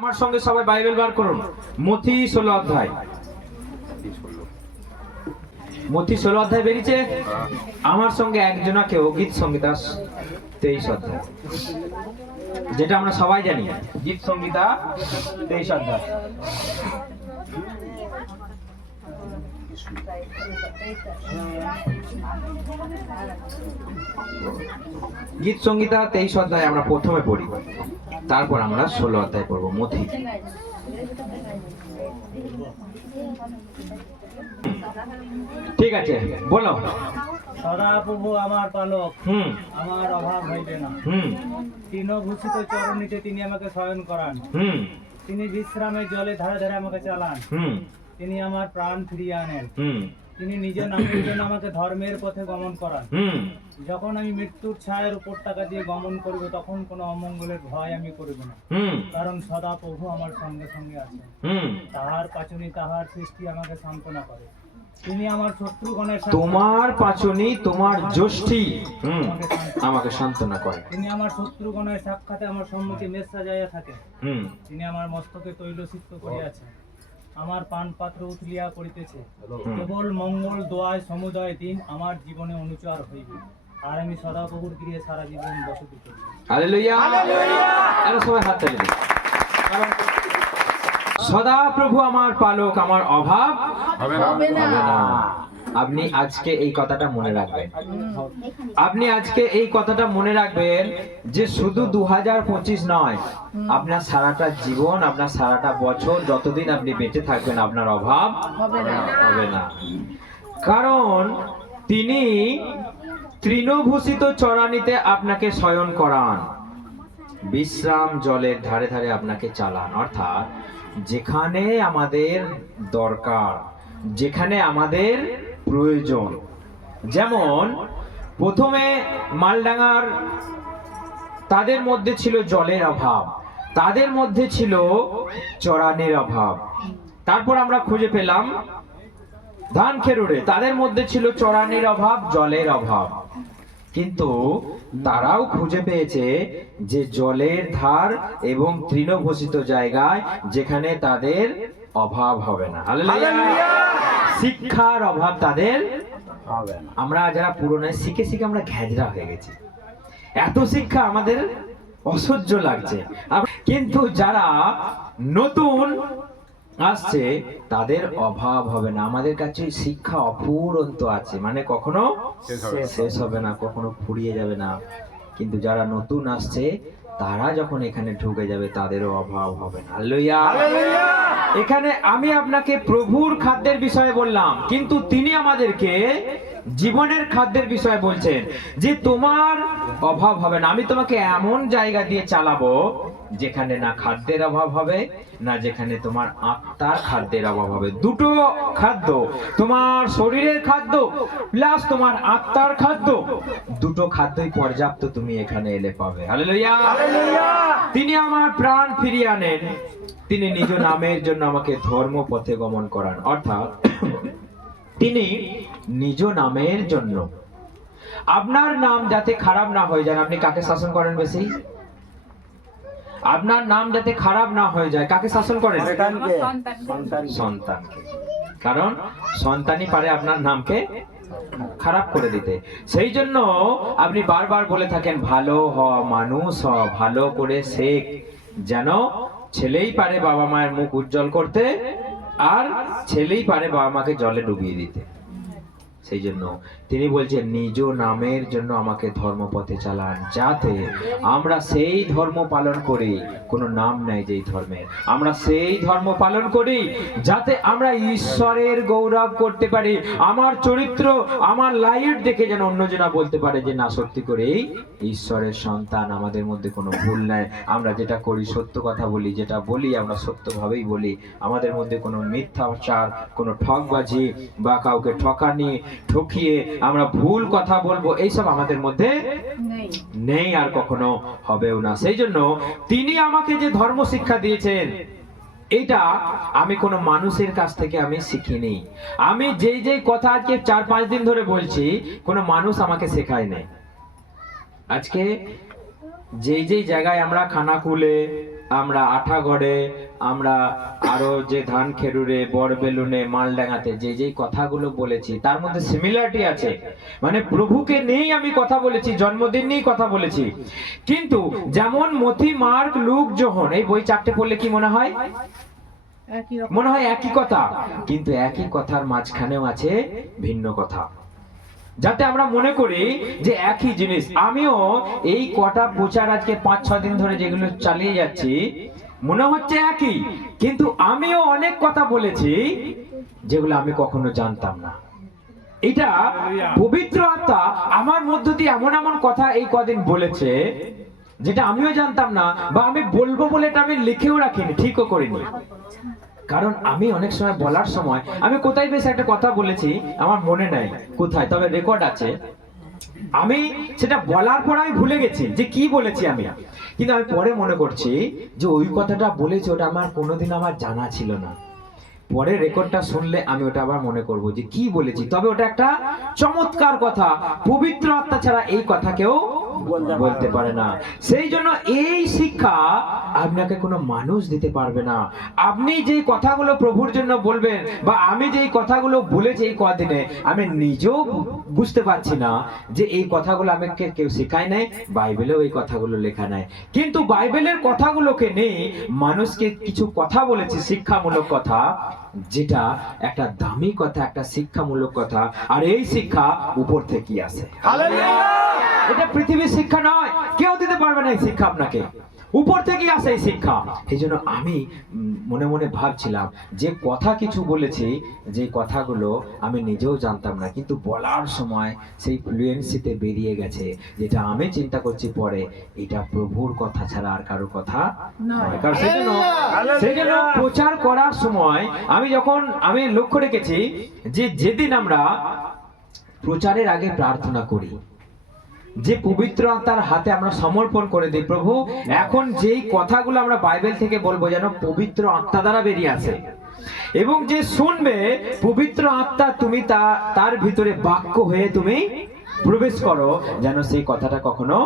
আমার সঙ্গে সবাই বাইবেল বার করুন। মথি 16 অধ্যায়। মথি 16 অধ্যায় বেরিয়েছে। আমার সঙ্গে একজনাকেও গীত সংহিতা 23 অধ্যায়, যেটা আমরা সবাই জানি, গীত সংহিতা 23 অধ্যায়। গীত সংহিতা 23 অধ্যায় আমরা প্রথমে পড়ি, তারপর আমরা 16 অধ্যায় পড়ব। মথি ঠিক আছে, বলো। সদাপ্রভু আমার পালক, আমার অভাব হইবে না। তৃণভূষিত চরণীতে তিনি আমাকে শয়ন করান। তিনি বিশ্রামের জলে ধারে ধারে আমাকে চালান। তিনি আমার প্রাণ ফিরিয়ে আনেন। তিনি নিজের নামের জন্য আমাকে ধর্মের পথে গমন করান। যখন আমি মৃত্যুর ছায়ার উপর টাকা দিয়ে গমন করব, তখন কোনো অমঙ্গলের ভয় আমি করব না, কারণ সদাপ্রভু আমার সঙ্গে সঙ্গে আছেন। তাহার পাচনি তাহার সৃষ্টি আমাকে সান্ত্বনা করে। তিনি আমার শত্রুগণের তোমার পাচনি তোমার জ্যোষ্ঠী আমাকে সান্ত্বনা করে। তিনি আমার শত্রুগণের সাক্ষাতে আমার সম্মুখে মেষ সাজাইয়া থাকে। তিনি আমার মস্তকে তৈলসিক্ত করিয়াছেন, আমার পান পাত্র উথলিয়া পড়িতেছে। কেবল মঙ্গল দোয়ায় সমুদয় দিন আমার জীবনে অনুচার হইবে, আর আমি সদাপ্রভুর গৃহে সারা জীবন বসতি করিব। Hallelujah, hallelujah. আমরা সবাই হাত তালি দিই। সদাপ্রভু আমার পালক, আমার অভাব হবে না। আপনি আজকে এই কথাটা মনে রাখবেন। আপনি আজকে এই কথাটা মনে রাখবেন যে শুধু 2025 নয়, আপনার সারাটা জীবন, আপনার সারাটা বছর, যতদিন আপনি বেঁচে থাকবেন, আপনার অভাব হবে না। কারণ তিনি তৃণভূষিত চরানিতে আপনাকে শয়ন করান, বিশ্রাম জলের ধারে ধারে আপনাকে চালান। অর্থাৎ যেখানে আমাদের দরকার, যেখানে আমাদের প্রয়োজন। যেমন প্রথমে মালডাঙ্গার তাদের মধ্যে ছিল জলের অভাব, তাদের মধ্যে ছিল চরানির অভাব। তারপর আমরা খুঁজে পেলাম ধানখেরুড়ে, তাদের মধ্যে ছিল চরানির অভাব, জলের অভাব। কিন্তু তারাও খুঁজে পেয়েছে যে জলের ধার এবং তৃণভূষিত জায়গায় যেখানে তাদের অভাব হবে না। হালেলুয়া। শিক্ষার অভাব তাদের হবে না। আমরা যারা পুরনো শিখে শিখে আমরা ঘ্যাজরা হয়ে গেছি, এত শিক্ষা আমাদের অসহ্য লাগছে। কিন্তু যারা নতুন আসছে তাদের অভাব হবে না। আমাদের কাছে শিক্ষা অফুরন্ত আছে, মানে কখনো শেষ হবে না, কখনো ফুরিয়ে যাবে না। কিন্তু যারা নতুন আসছে তারা যখন এখানে ঢুকে যাবে তাদেরও অভাব হবে না। হালেলুয়া। এখানে আমি আপনাকে প্রভুর খাদ্যের বিষয়ে বললাম, কিন্তু তিনি আমাদেরকে জীবনের খাদ্যের বিষয়ে বলছেন যে তোমার অভাব হবে না। আমি তোমাকে এমন জায়গা দিয়ে চালাবো যেখানে না খাদ্যের অভাব হবে, না যেখানে তোমার আত্মার খাদ্যের অভাব হবে। দুটো খাদ্য, তোমার শরীরের খাদ্য প্লাস তোমার আত্মার খাদ্য, দুটো খাদ্যই পর্যাপ্ত তুমি এখানে এলে পাবে। হালেলুয়া। তিনি আমার প্রাণ ফিরিয়ে আনেন, তিনি নিজ নামের জন্য আমাকে ধর্ম পথে গমন করান। অর্থাৎ তিনি নিজ নামের জন্য, আপনার নাম যাতে খারাপ না হয়ে যায়। আপনি কাকে শাসন করেন বেশি? আপনার নাম যাতে খারাপ না হয়ে যায়, কাকে শাসন করেন? সন্তানকে। কারণ সন্তানই পারে আপনার নামকে খারাপ করে দিতে। সেই জন্য আপনি বারবার বলে থাকেন ভালো হ, মানুষ হ, ভালো করে শেখ, যেন ছেলেই পারে বাবা মায়ের মুখ উজ্জ্বল করতে, আর ছেলেই পারে বাবা মাকে জলে ডুবিয়ে দিতে। সেই জন্য তিনি বলছেন নিজ নামের জন্য আমাকে ধর্মপথে চালান, যাতে আমরা সেই ধর্ম পালন করি। কোনো নাম নাই যেই ধর্মের, আমরা সেই ধর্ম পালন করি যাতে আমরা ঈশ্বরের গৌরব করতে পারি। আমার চরিত্র, আমার লাইফ দেখে যেন অন্যজনা বলতে পারে যে না, সত্যি করেই ঈশ্বরের সন্তান, আমাদের মধ্যে কোনো ভুল নাই। আমরা যেটা করি সত্য কথা বলি, যেটা বলি আমরা সত্যভাবেই বলি। আমাদের মধ্যে কোনো মিথ্যাচার, কোনো ঠকবাজি বা কাউকে ঠকানি, ঠকিয়ে আমরা ভুল কথা বলবো, এইসব আমাদের মধ্যে নেই, আর কখনো হবেও না। সেই জন্য তিনি আমাকে যে ধর্ম শিক্ষা দিয়েছেন, এটা আমি কোনো মানুষের কাছ থেকে আমি শিখিনি। আমি যে কথা আজকে 4-5 দিন ধরে বলছি, কোনো মানুষ আমাকে শেখায় নাই। আজকে যেই জায়গায় আমরা খানাকুলে, আমরা আঠাগড়ে, আমরা আরো যে ধান খেরুরে, বড়বেলুনে, মালডাঙ্গাতে যে যে কথাগুলো বলেছি তার মধ্যে সিমিলারিটি আছে। মানে প্রভুকে নিয়েই আমি কথা বলেছি, জন্মদিন নিয়েই কথা বলেছি। কিন্তু যেমন মথি, মার্ক, লুক, যোহন, এই বই চারটে পড়লে কি মনে হয়? মনে হয় একই কথা, কিন্তু একই কথার মাঝখানেও আছে ভিন্ন কথা, যাতে আমরা মনে করি যে একই জিনিস। আমিও এই কটা প্রচার আজকে 5-6 দিন ধরে যেগুলো চালিয়ে যাচ্ছি, মনে হচ্ছে একই, কিন্তু আমিও অনেক কথা বলেছি যেগুলো আমি কখনো জানতাম না। এটা পবিত্র আত্মা আমার মধ্য দিয়ে এমন এমন কথা এই কদিন বলেছে যেটা আমিও জানতাম না, বা আমি বলবো বলে এটা আমি লিখেও রাখিনি, ঠিকও করিনি। কারণ আমি অনেক সময় বলার সময় আমি কোথায় বেশ একটা কথা বলেছি, আমার মনে নাই কোথায়, তবে রেকর্ড আছে। আমি সেটা বলার পর আমি ভুলে গেছি যে কি বলেছি আমি, কিন্তু আমি পরে মনে করছি যে ওই কথাটা বলেছি, ওটা আমার কোনোদিন আমার জানা ছিল না। পরে রেকর্ডটা শুনলে আমি ওটা আবার মনে করব যে কি বলেছি। তবে ওটা একটা চমৎকার কথা, পবিত্র আত্মা ছাড়া এই কথা কেউ বলতে পারে না। সেই জন্য এই শিক্ষা আপনাকে কোনো মানুষ দিতে পারবে না। আপনি যে কথাগুলো প্রভুর জন্য বলবেন, বা আমি যে কথাগুলো বলেছি এই কদিনে, আমি নিজেও বুঝতে পারছি না যে এই কথাগুলো আমাকে কেউ শেখায় নাই, বাইবেলেও এই কথাগুলো লেখা নাই। কিন্তু বাইবেলের কথাগুলোকে নিয়ে মানুষকে কিছু কথা বলেছি, শিক্ষামূলক কথা, যেটা একটা দামি কথা, একটা শিক্ষামূলক কথা। আর এই শিক্ষা উপর থেকে আসে, এটা পৃথিবীর শিক্ষা নয়, কেউ দিতে পারবে না এই শিক্ষা আপনাকে, উপর থেকে আসে এই শিক্ষা। এই জন্য আমি মনে মনে ভাবছিলাম যে কথা কিছু বলেছি, যে কথাগুলো আমি নিজেও জানতাম না, কিন্তু বলার সময় সেই ফ্লুয়েন্সিতে বেরিয়ে গেছে, যেটা আমি চিন্তা করছি পরে এটা প্রভুর কথা ছাড়া আর কারো কথা নয়। কারণ সেই জন্য প্রচার করার সময় আমি লক্ষ্য রেখেছি যে যেদিন আমরা প্রচারের আগে প্রার্থনা করি, যে পবিত্র আত্মার হাতে আমরা সমর্পণ করে দিই, প্রভু এখন যেই কথাগুলো আমরা বাইবেল থেকে বলবো যেন পবিত্র আত্মা দ্বারা বেরিয়ে আসে, এবং যে শুনবে পবিত্র আত্মা তুমি তার ভিতরে বাক্য হয়ে তুমি প্রবেশ করো, যেন সেই কথাটা কখনো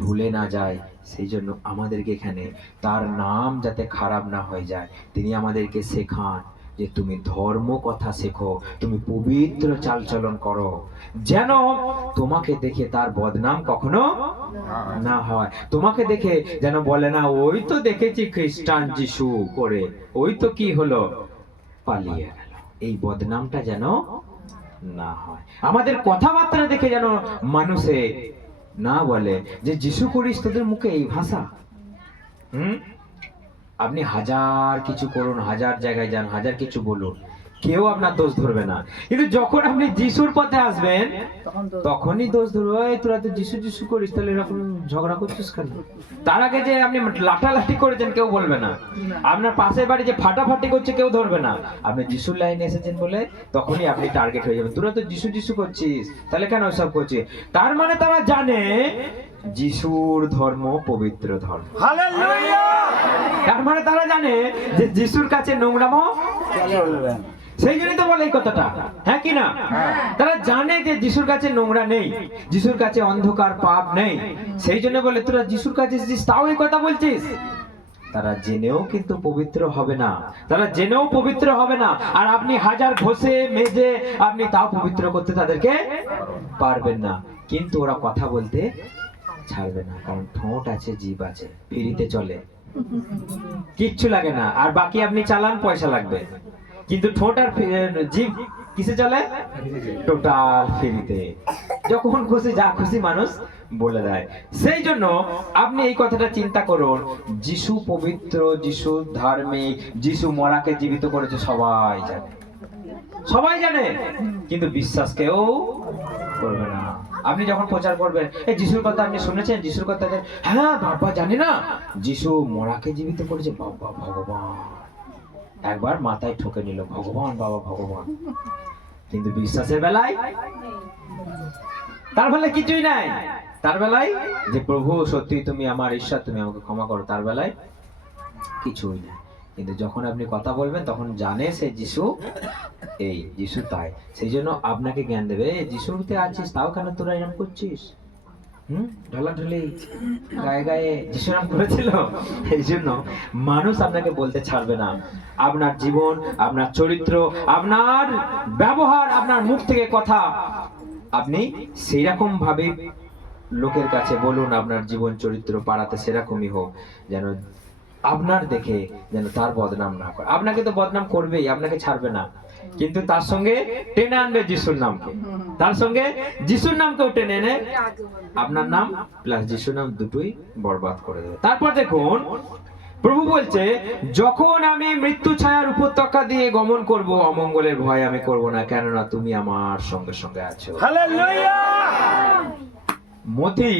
ভুলে না যায়। সেই জন্য আমাদেরকে এখানে তার নাম যাতে খারাপ না হয়ে যায়, তিনি আমাদেরকে শেখান যে তুমি ধর্ম কথা শেখো, তুমি পবিত্র চালচলন করো, যেন তোমাকে দেখে তার বদনাম কখনো না হয়। তোমাকে দেখে যেন বলে না, ওই তো দেখেছি খ্রিস্টান যিশু করে, ওই তো কি হলো, পালিয়ে গেল। এই বদনামটা যেন না হয়। আমাদের কথাবার্তা দেখে যেন মানুষে না বলে যে যিশু খ্রিস্টের মুখে এই ভাষা। আপনি হাজার কিছু করুন, হাজার জায়গায় যান, হাজার কিছু বলুন, কেউ আপনার দোষ ধরবে না। কিন্তু যখন আপনি যিশুর পথে আসবেন তখনই দোষ ধরবে, ওই তোরা তো যিশু যিশু করিস, তাহলে এরকম ঝগড়া করছিস কেন? তার আগে যে আপনি লাঠালাঠি করেছেন কেউ বলবে না, আপনার পাশের বাড়ি যে ফাটাফাটি করছে কেউ ধরবে না। আপনি যিশুর লাইনে এসেছেন বলে তখনই আপনি টার্গেট হয়ে যাবেন, তোরা তো যিশু যিশু করছিস, তাহলে কেন ওইসব করছিস? তার মানে তারা জানে যিশুর ধর্ম পবিত্র ধর্ম। তার মানে তারা জানে যে যিশুর কাছে নোংরামো চলবে না। সেই জন্যই তো বলে এই কথাটা, হ্যাঁ কি না? তারা জানে যে যিশুর কাছে নোংরা নেই, যিশুর কাছে অন্ধকার পাপ নেই। সেই জন্য বলে তোরা যিশুর কাছে এসেছিস তাও এই কথা বলছিস। তারা জেনেও কিন্তু পবিত্র হবে না, তারা জেনেও পবিত্র হবে না। আর আপনি হাজার ঘষে মেজে আপনি তাও পবিত্র করতে তাদেরকে পারবেন না। কিন্তু ওরা কথা বলতে ছাড়বে না, কারণ ঠোঁট আছে, জিভ আছে, ফ্রিতে চলে, কিচ্ছু লাগে না। আর বাকি আপনি চালান, পয়সা লাগবে, কিন্তু ঠোঁট আর জিভ কিসে চলে? টোটাল ফ্রিতে, যখন খুশি যা খুশি মানুষ বলে দেয়। সেই জন্য আপনি এই কথাটা চিন্তা করুন, যিশু পবিত্র, যিশু ধার্মিক, যিশু মরাকে জীবিত করেছে, সবাই জানে, সবাই জানে, কিন্তু বিশ্বাস কেউ করবে না। আপনি যখন প্রচার করবেন এই যিশুর কথা আপনি শুনেছেন, যিশুর কথা, হ্যাঁ বাবা জানি না যিশু মরাকে জীবিত করেছে, বাবা ভগবান, একবার মাথায় ঠকে নিল, ভগবান বাবা ভগবান। কিন্তু বিশ্বাসের বেলায় তার বেলায় কিছুই নাই, তার বেলায় যে প্রভু সত্যি তুমি আমার ঈশ্বর, তুমি আমাকে ক্ষমা করো, তার বেলায় কিছুই নাই। কিন্তু যখন আপনি কথা বলবেন তখন জানে সে যিশু এই, যিশু তাই। সেই জন্য আপনাকে জ্ঞান দেবে, যিশুতে আছিস তাও কেন তোরা এরকম করছিস, ঢলাঢলি গায়ে গায়ে যিশু নাম করেছিল। এই জন্য মানুষ আপনাকে বলতে ছাড়বে না। আপনার জীবন, আপনার চরিত্র, আপনার ব্যবহার, আপনার মুখ থেকে কথা, আপনি সেই রকম ভাবে লোকের কাছে বলুন। আপনার জীবন চরিত্র পাড়াতে সেরকমই হোক, যেন আপনার দেখে যেন তার বদনাম না করে। আপনাকে তো বদনাম করবেই, আপনাকে ছাড়বে না, কিন্তু তার সঙ্গে টেনে আনবে যিশুর নামকে। তার সঙ্গে যিশুর নামকেও টেনে এনে আপনার নাম প্লাস যিশুর নাম দুটোই বরবাদ করে দেবে। তারপর দেখুন প্রভু বলছে, যখন আমি মৃত্যু ছায়ার উপত্যকা দিয়ে গমন করব, অমঙ্গলের ভয় আমি করব না, কেননা তুমি আমার সঙ্গে সঙ্গে আছো। হালেলুয়া। মথি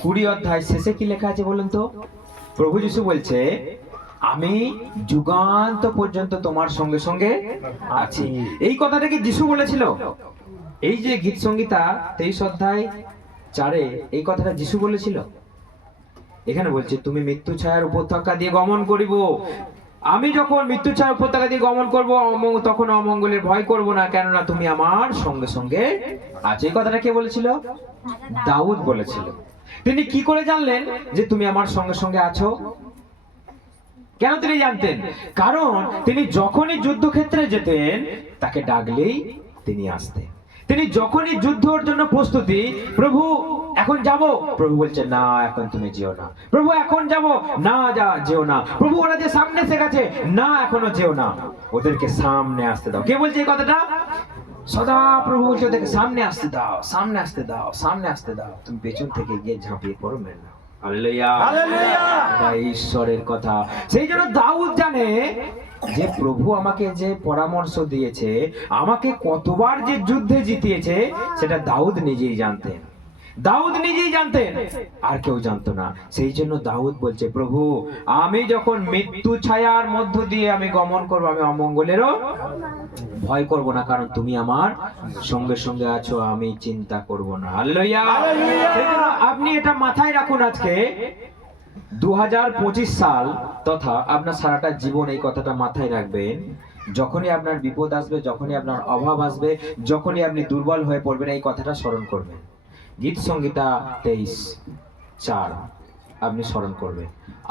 20 অধ্যায় শেষে কি লেখা আছে বলুন তো? প্রভু যিশু বলছে, আমি যুগান্ত পর্যন্ত তোমার সঙ্গে সঙ্গে আছি। এই কথাটা কি যিশু বলেছিল? এই যে গীত সংগীতা 23 অধ্যায় 4-এ এই কথাটা যিশু বলেছিল। এখানে বলছে, তুমি মৃত্যু ছায়ার উপত্যকা দিয়ে গমন করিব। আমি যখন মৃত্যু ছায়ার উপত্যকা দিয়ে গমন করব, তখন অমঙ্গলের ভয় করব না, কেননা তুমি আমার সঙ্গে সঙ্গে আছো। এই কথাটা কে বলেছিল? দাউদ বলেছিল। তিনি কি করে জানলেন যে তুমি আমার সঙ্গে সঙ্গে আছো? কেন তিনি জানতেন? কারণ তিনি যখনই যুদ্ধক্ষেত্রে যেতেন, তাকে ডাকলেই তিনি আসতেন। তিনি যখনই যুদ্ধের জন্য প্রস্তুতি, প্রভু এখন যাব, প্রভু বলছে না এখন তুমি যেও না। প্রভু এখন যাব, না যেও না। প্রভু ওরা যে সামনে এসে গেছে, না এখনো যেও না, ওদেরকে সামনে আসতে দাও। কে বলছে এই কথাটা? সদা প্রভু বলছে ওদেরকে সামনে আসতে দাও, সামনে আসতে দাও, সামনে আসতে দাও। তুমি পেছন থেকে গিয়ে ঝাঁপিয়ে পড়ো, মেরে নাও। Hallelujah, hallelujah. এটা ঈশ্বরের কথা। সেই জন্য দাউদ জানে যে প্রভু আমাকে যে পরামর্শ দিয়েছে, আমাকে কতবার যে যুদ্ধে জিতিয়েছে, সেটা দাউদ নিজেই জানতেন। দাউদ নিজেই জানতেন, আর কেউ জানতো না। সেই জন্য দাউদ বলছে, প্রভু আমি যখন মৃত্যু ছায়ার মধ্য দিয়ে আমি গমন করবো, আমি অমঙ্গলেরও ভয় করব না, কারণ তুমি আমার সঙ্গে সঙ্গে আছো, আমি চিন্তা করব না। হালেলুয়া। আপনি এটা মাথায় রাখুন। আজকে 2025 সাল, তথা আপনার সারাটা জীবন এই কথাটা মাথায় রাখবেন। যখনই আপনার বিপদ আসবে, যখনই আপনার অভাব আসবে, যখনই আপনি দুর্বল হয়ে পড়বেন, এই কথাটা স্মরণ করবেন। গীত সংগীতা 23:4 আপনি স্মরণ করবেন,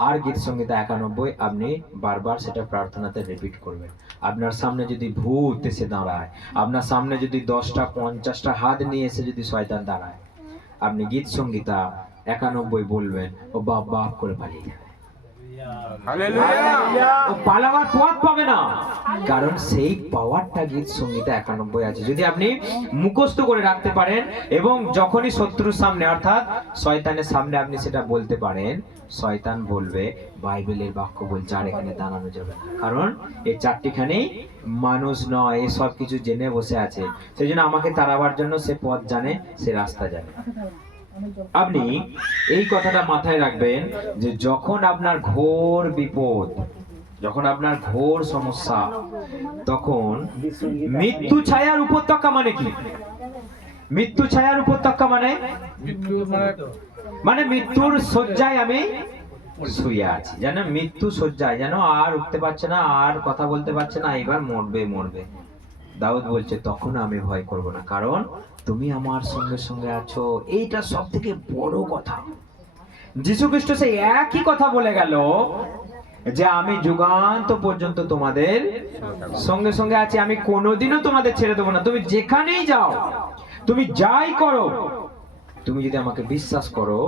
আর গীত সংগীতা 91 আপনি বারবার সেটা প্রার্থনাতে রিপিট করবেন। আপনার সামনে যদি ভূত এসে দাঁড়ায়, আপনার সামনে যদি 10টা 50টা হাত নিয়ে এসে যদি শয়তান দাঁড়ায়, আপনি গীত সংগীতা 91 বলবেন, ও বাপ বাপ করে পালিয়ে যাবে। ও পালাবার পথ পাবে না, কারণ সেই পাওয়ারটা গীত সংগীতা 91 আছে। যদি আপনি মুখস্থ করে রাখতে পারেন, এবং যখনই শত্রুর সামনে অর্থাৎ শয়তানের সামনে আপনি সেটা বলতে পারেন, শয়তান বলবে বাইবেলের বাক্য বলছে আর এখানে দাঁড়ানো যাবে না, কারণ এই চারটিখানি মানুষ নয়, এই সব কিছু জেনে বসে আছে। সেই জন্য আমাকে তাড়াবার জন্য সে পথ জানে, সে রাস্তা জানে। আপনি এই কথাটা মাথায় রাখবেন যে যখন আপনার ঘোর বিপদ, যখন আপনার ঘোর সমস্যা, তখন মৃত্যু ছায়ার উপত্যকা মানে কি? মৃত্যু ছায়ার উপত্যকা মানে মৃত্যুর শয্যায় আমি শুয়ে আছি, যেন মৃত্যু শয্যায়, যেন আর উঠতে পারছে না, আর কথা বলতে পারছে না, এবার মরবে। দাউদ বলছে তখন আমি ভয় করব না, কারণ তুমি আমার সঙ্গে সঙ্গে আছো। এইটা সব থেকে বড় কথা। যীশু খ্রিস্ট সেই একই কথা বলে গেল যে আমি যুগান্ত পর্যন্ত তোমাদের সঙ্গে সঙ্গে আছি, আমি কোনোদিনও তোমাদের ছেড়ে দেবো না। তুমি যেখানেই যাও, তুমি যাই করো, তুমি যদি আমাকে বিশ্বাস করো,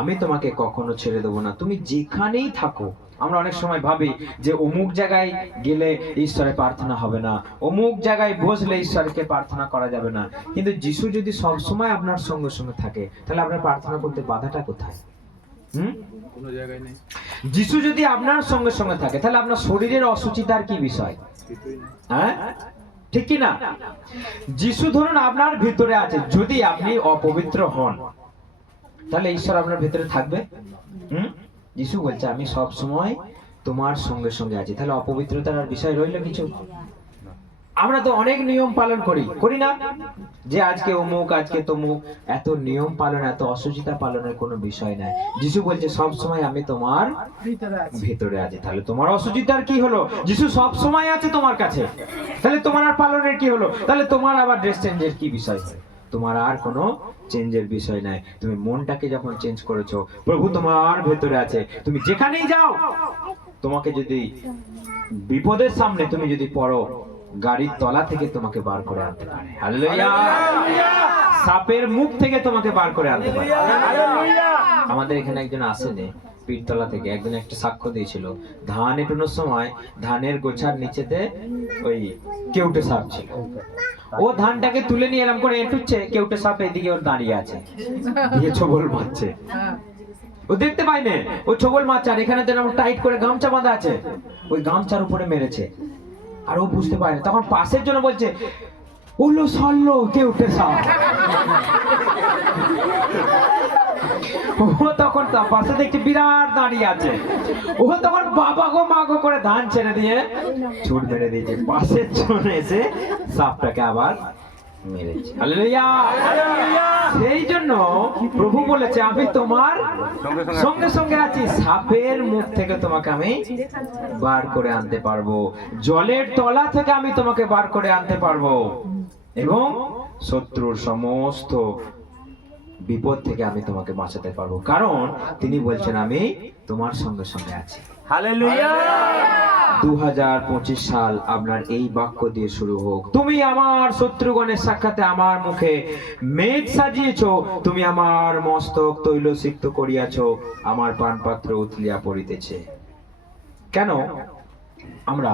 আমি তোমাকে কখনো ছেড়ে দেবো না। তুমি যেখানেই থাকো। আমরা অনেক সময় ভাবি যে অমুক জায়গায় গেলে ঈশ্বরের প্রার্থনা হবে না, অমুক জায়গায় বসলে ঈশ্বরকে প্রার্থনা করা যাবে না, কিন্তু যিশু যদি সব সময় আপনার সঙ্গে সঙ্গে থাকে, তাহলে আপনার প্রার্থনা করতে বাধাটা কোথায়? কোনো জায়গায় নেই। যিশু যদি আপনার সঙ্গে সঙ্গে থাকে, তাহলে আপনার শরীরের অসুচিতার কি বিষয়? হ্যাঁ, ঠিক কি না? যিশু ধরুন আপনার ভিতরে আছে, যদি আপনি অপবিত্র হন, তাহলে ঈশ্বর আপনার ভিতরে থাকবে? যিশু বলছে আমি সব সময় তোমার সঙ্গে সঙ্গে আছি, তাহলে অপবিত্রতার আর বিষয় রইল কিছু? আমরা তো অনেক নিয়ম পালন করি না, যে আজকে অমুক আজকে তমুক, এত নিয়ম পালন, এত অসুচিতা পালনের কোনো বিষয় নাই। যিশু বলছে সব সময় আমি তোমার ভিতরে আছি, তাহলে তোমার অসুচিতার কি হলো? যিশু সব সময় আছে তোমার কাছে, তাহলে তোমার আর পালনের কি হলো? তাহলে তোমার আবার ড্রেস চেঞ্জের কি বিষয় হয়? তোমার আর কোনো চেঞ্জের বিষয় নাই। তুমি মনটাকে যখন চেঞ্জ করেছো, প্রভু তোমার ভেতরে আছে, তুমি যেখানেই যাও, তোমাকে যদি বিপদের সামনে তুমি যদি পড়ো, গাড়ির তলা থেকে তোমাকে বার করে আনতে পারে। হালেলুয়া! সাপের মুখ থেকে তোমাকে বার করে আনতে পারে। আমাদের এখানে একজন আসেনি পীরতলা থেকে, একজন একটা সাক্ষ্য দিয়েছিল, ধান এটুনোর সময় ধানের গোছার নিচেতে ওই কেউটে সাপ ছিল। ও ধানটাকে তুলে নিয়ে এরকম করে এঁটুচ্ছে, কেউটে সাপ এদিকে ওর দাঁড়িয়ে আছে, দিয়ে ছবল মারছে। ও দেখতে পাইনি, ও ছবল মারছে, আর এখানে যেন টাইট করে গামছা বাঁধা আছে, ওই গামছার উপরে মেরেছে, আর ও বুঝতে পারে না। তখন পাশের জন্য বলছে, ওলো সরলো কেউটে সাপ। ও তখন পাশে দেখছি বিরাট দাঁড়িয়ে আছে, ও তখন বাবা গো মা গো করে ধান ছেড়ে দিয়ে ছুট মেরে দিয়েছে, পাশের জন্য এসে সাপটাকে আবার মেরেছে। হালেলুয়া! সেই জন্য প্রভু বলেছে, আমি তোমার সঙ্গে সঙ্গে আছি, সাপের মুখ থেকে তোমাকে আমি বার করে আনতে পারবো, জলের তলা থেকে আমি তোমাকে বার করে আনতে পারবো, এবং শত্রুর সমস্ত বিপদ থেকে আমি তোমাকে বাঁচাতে পারবো, কারণ তিনি বলছেন আমি তোমার সঙ্গে সঙ্গে আছি। হালেলুয়া! 2025 সাল আপনার এই বাক্য দিয়ে শুরু হোক। তুমি আমার শত্রুগণের সাক্ষাতে আমার মুখে মেঘ সাজিয়েছো, তুমি আমার মস্তক তৈলসিক্ত করিয়াছো, আমার পানপাত্র উথলিয়া পড়িতেছে। কেন আমরা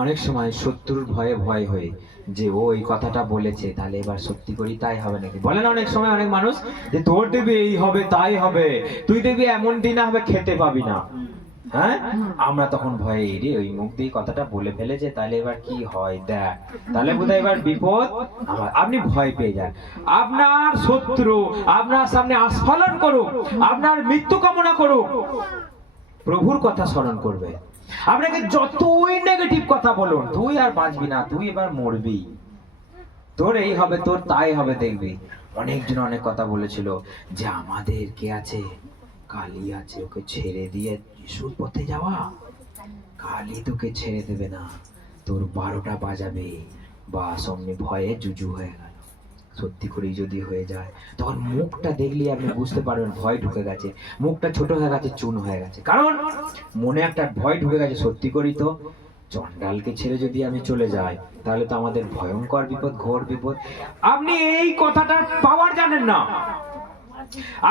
অনেক সময় শত্রুর ভয়ে ভয় হই যে ও এই কথাটা বলেছে, তাহলে এবার সত্যি করি তাই হবে নাকি? বলেন অনেক সময় অনেক মানুষ যে তোর দেবী এই হবে তাই হবে, তুই দেবী এমন দিন হবে খেতে পাবি না। হ্যাঁ, আমরা তখন ভয়ে রে ওই মুখ দিয়ে কথাটা বলে ফেলেছে, তাহলে এবার কি হয় দেখ, তাহলে বোধহয় এবার বিপদ আমার। আপনি ভয় পেয়ে যান, আপনার শত্রু আপনার সামনে আস্ফালন করুক, আপনার মৃত্যু কামনা করুক, প্রভুর কথা স্মরণ করবে। আপনাকে যতই নেগেটিভ কথা বলুন, তুই আর বাঁচবি না, তুই এবার মরবি, তোর এই হবে তোর তাই হবে, দেখবি। অনেকজন অনেক কথা বলেছিল যে আমাদের কে আছে, কালী আছে, ওকে ছেড়ে দিয়ে যিশুর পথে যাওয়া, কালী তোকে ছেড়ে দেবে না, তোর 12টা বাজাবে, বা অমনি ভয়ে জুজু হয়ে গেল। সত্যি করেই যদি হয়ে যায়, তখন মুখটা দেখলে আপনি বুঝতে পারবেন ভয় ঢুকে গেছে, মুখটা ছোট হয়ে গেছে, চুন হয়ে গেছে, কারণ মনে একটা ভয় ঢুকে গেছে। সত্যি করি তো চন্ডালকে ছেড়ে যদি আমি চলে যাই, তাহলে তো আমাদের ভয়ঙ্কর বিপদ, ঘোর বিপদ। আপনি এই কথাটার পাওয়ার জানেন না,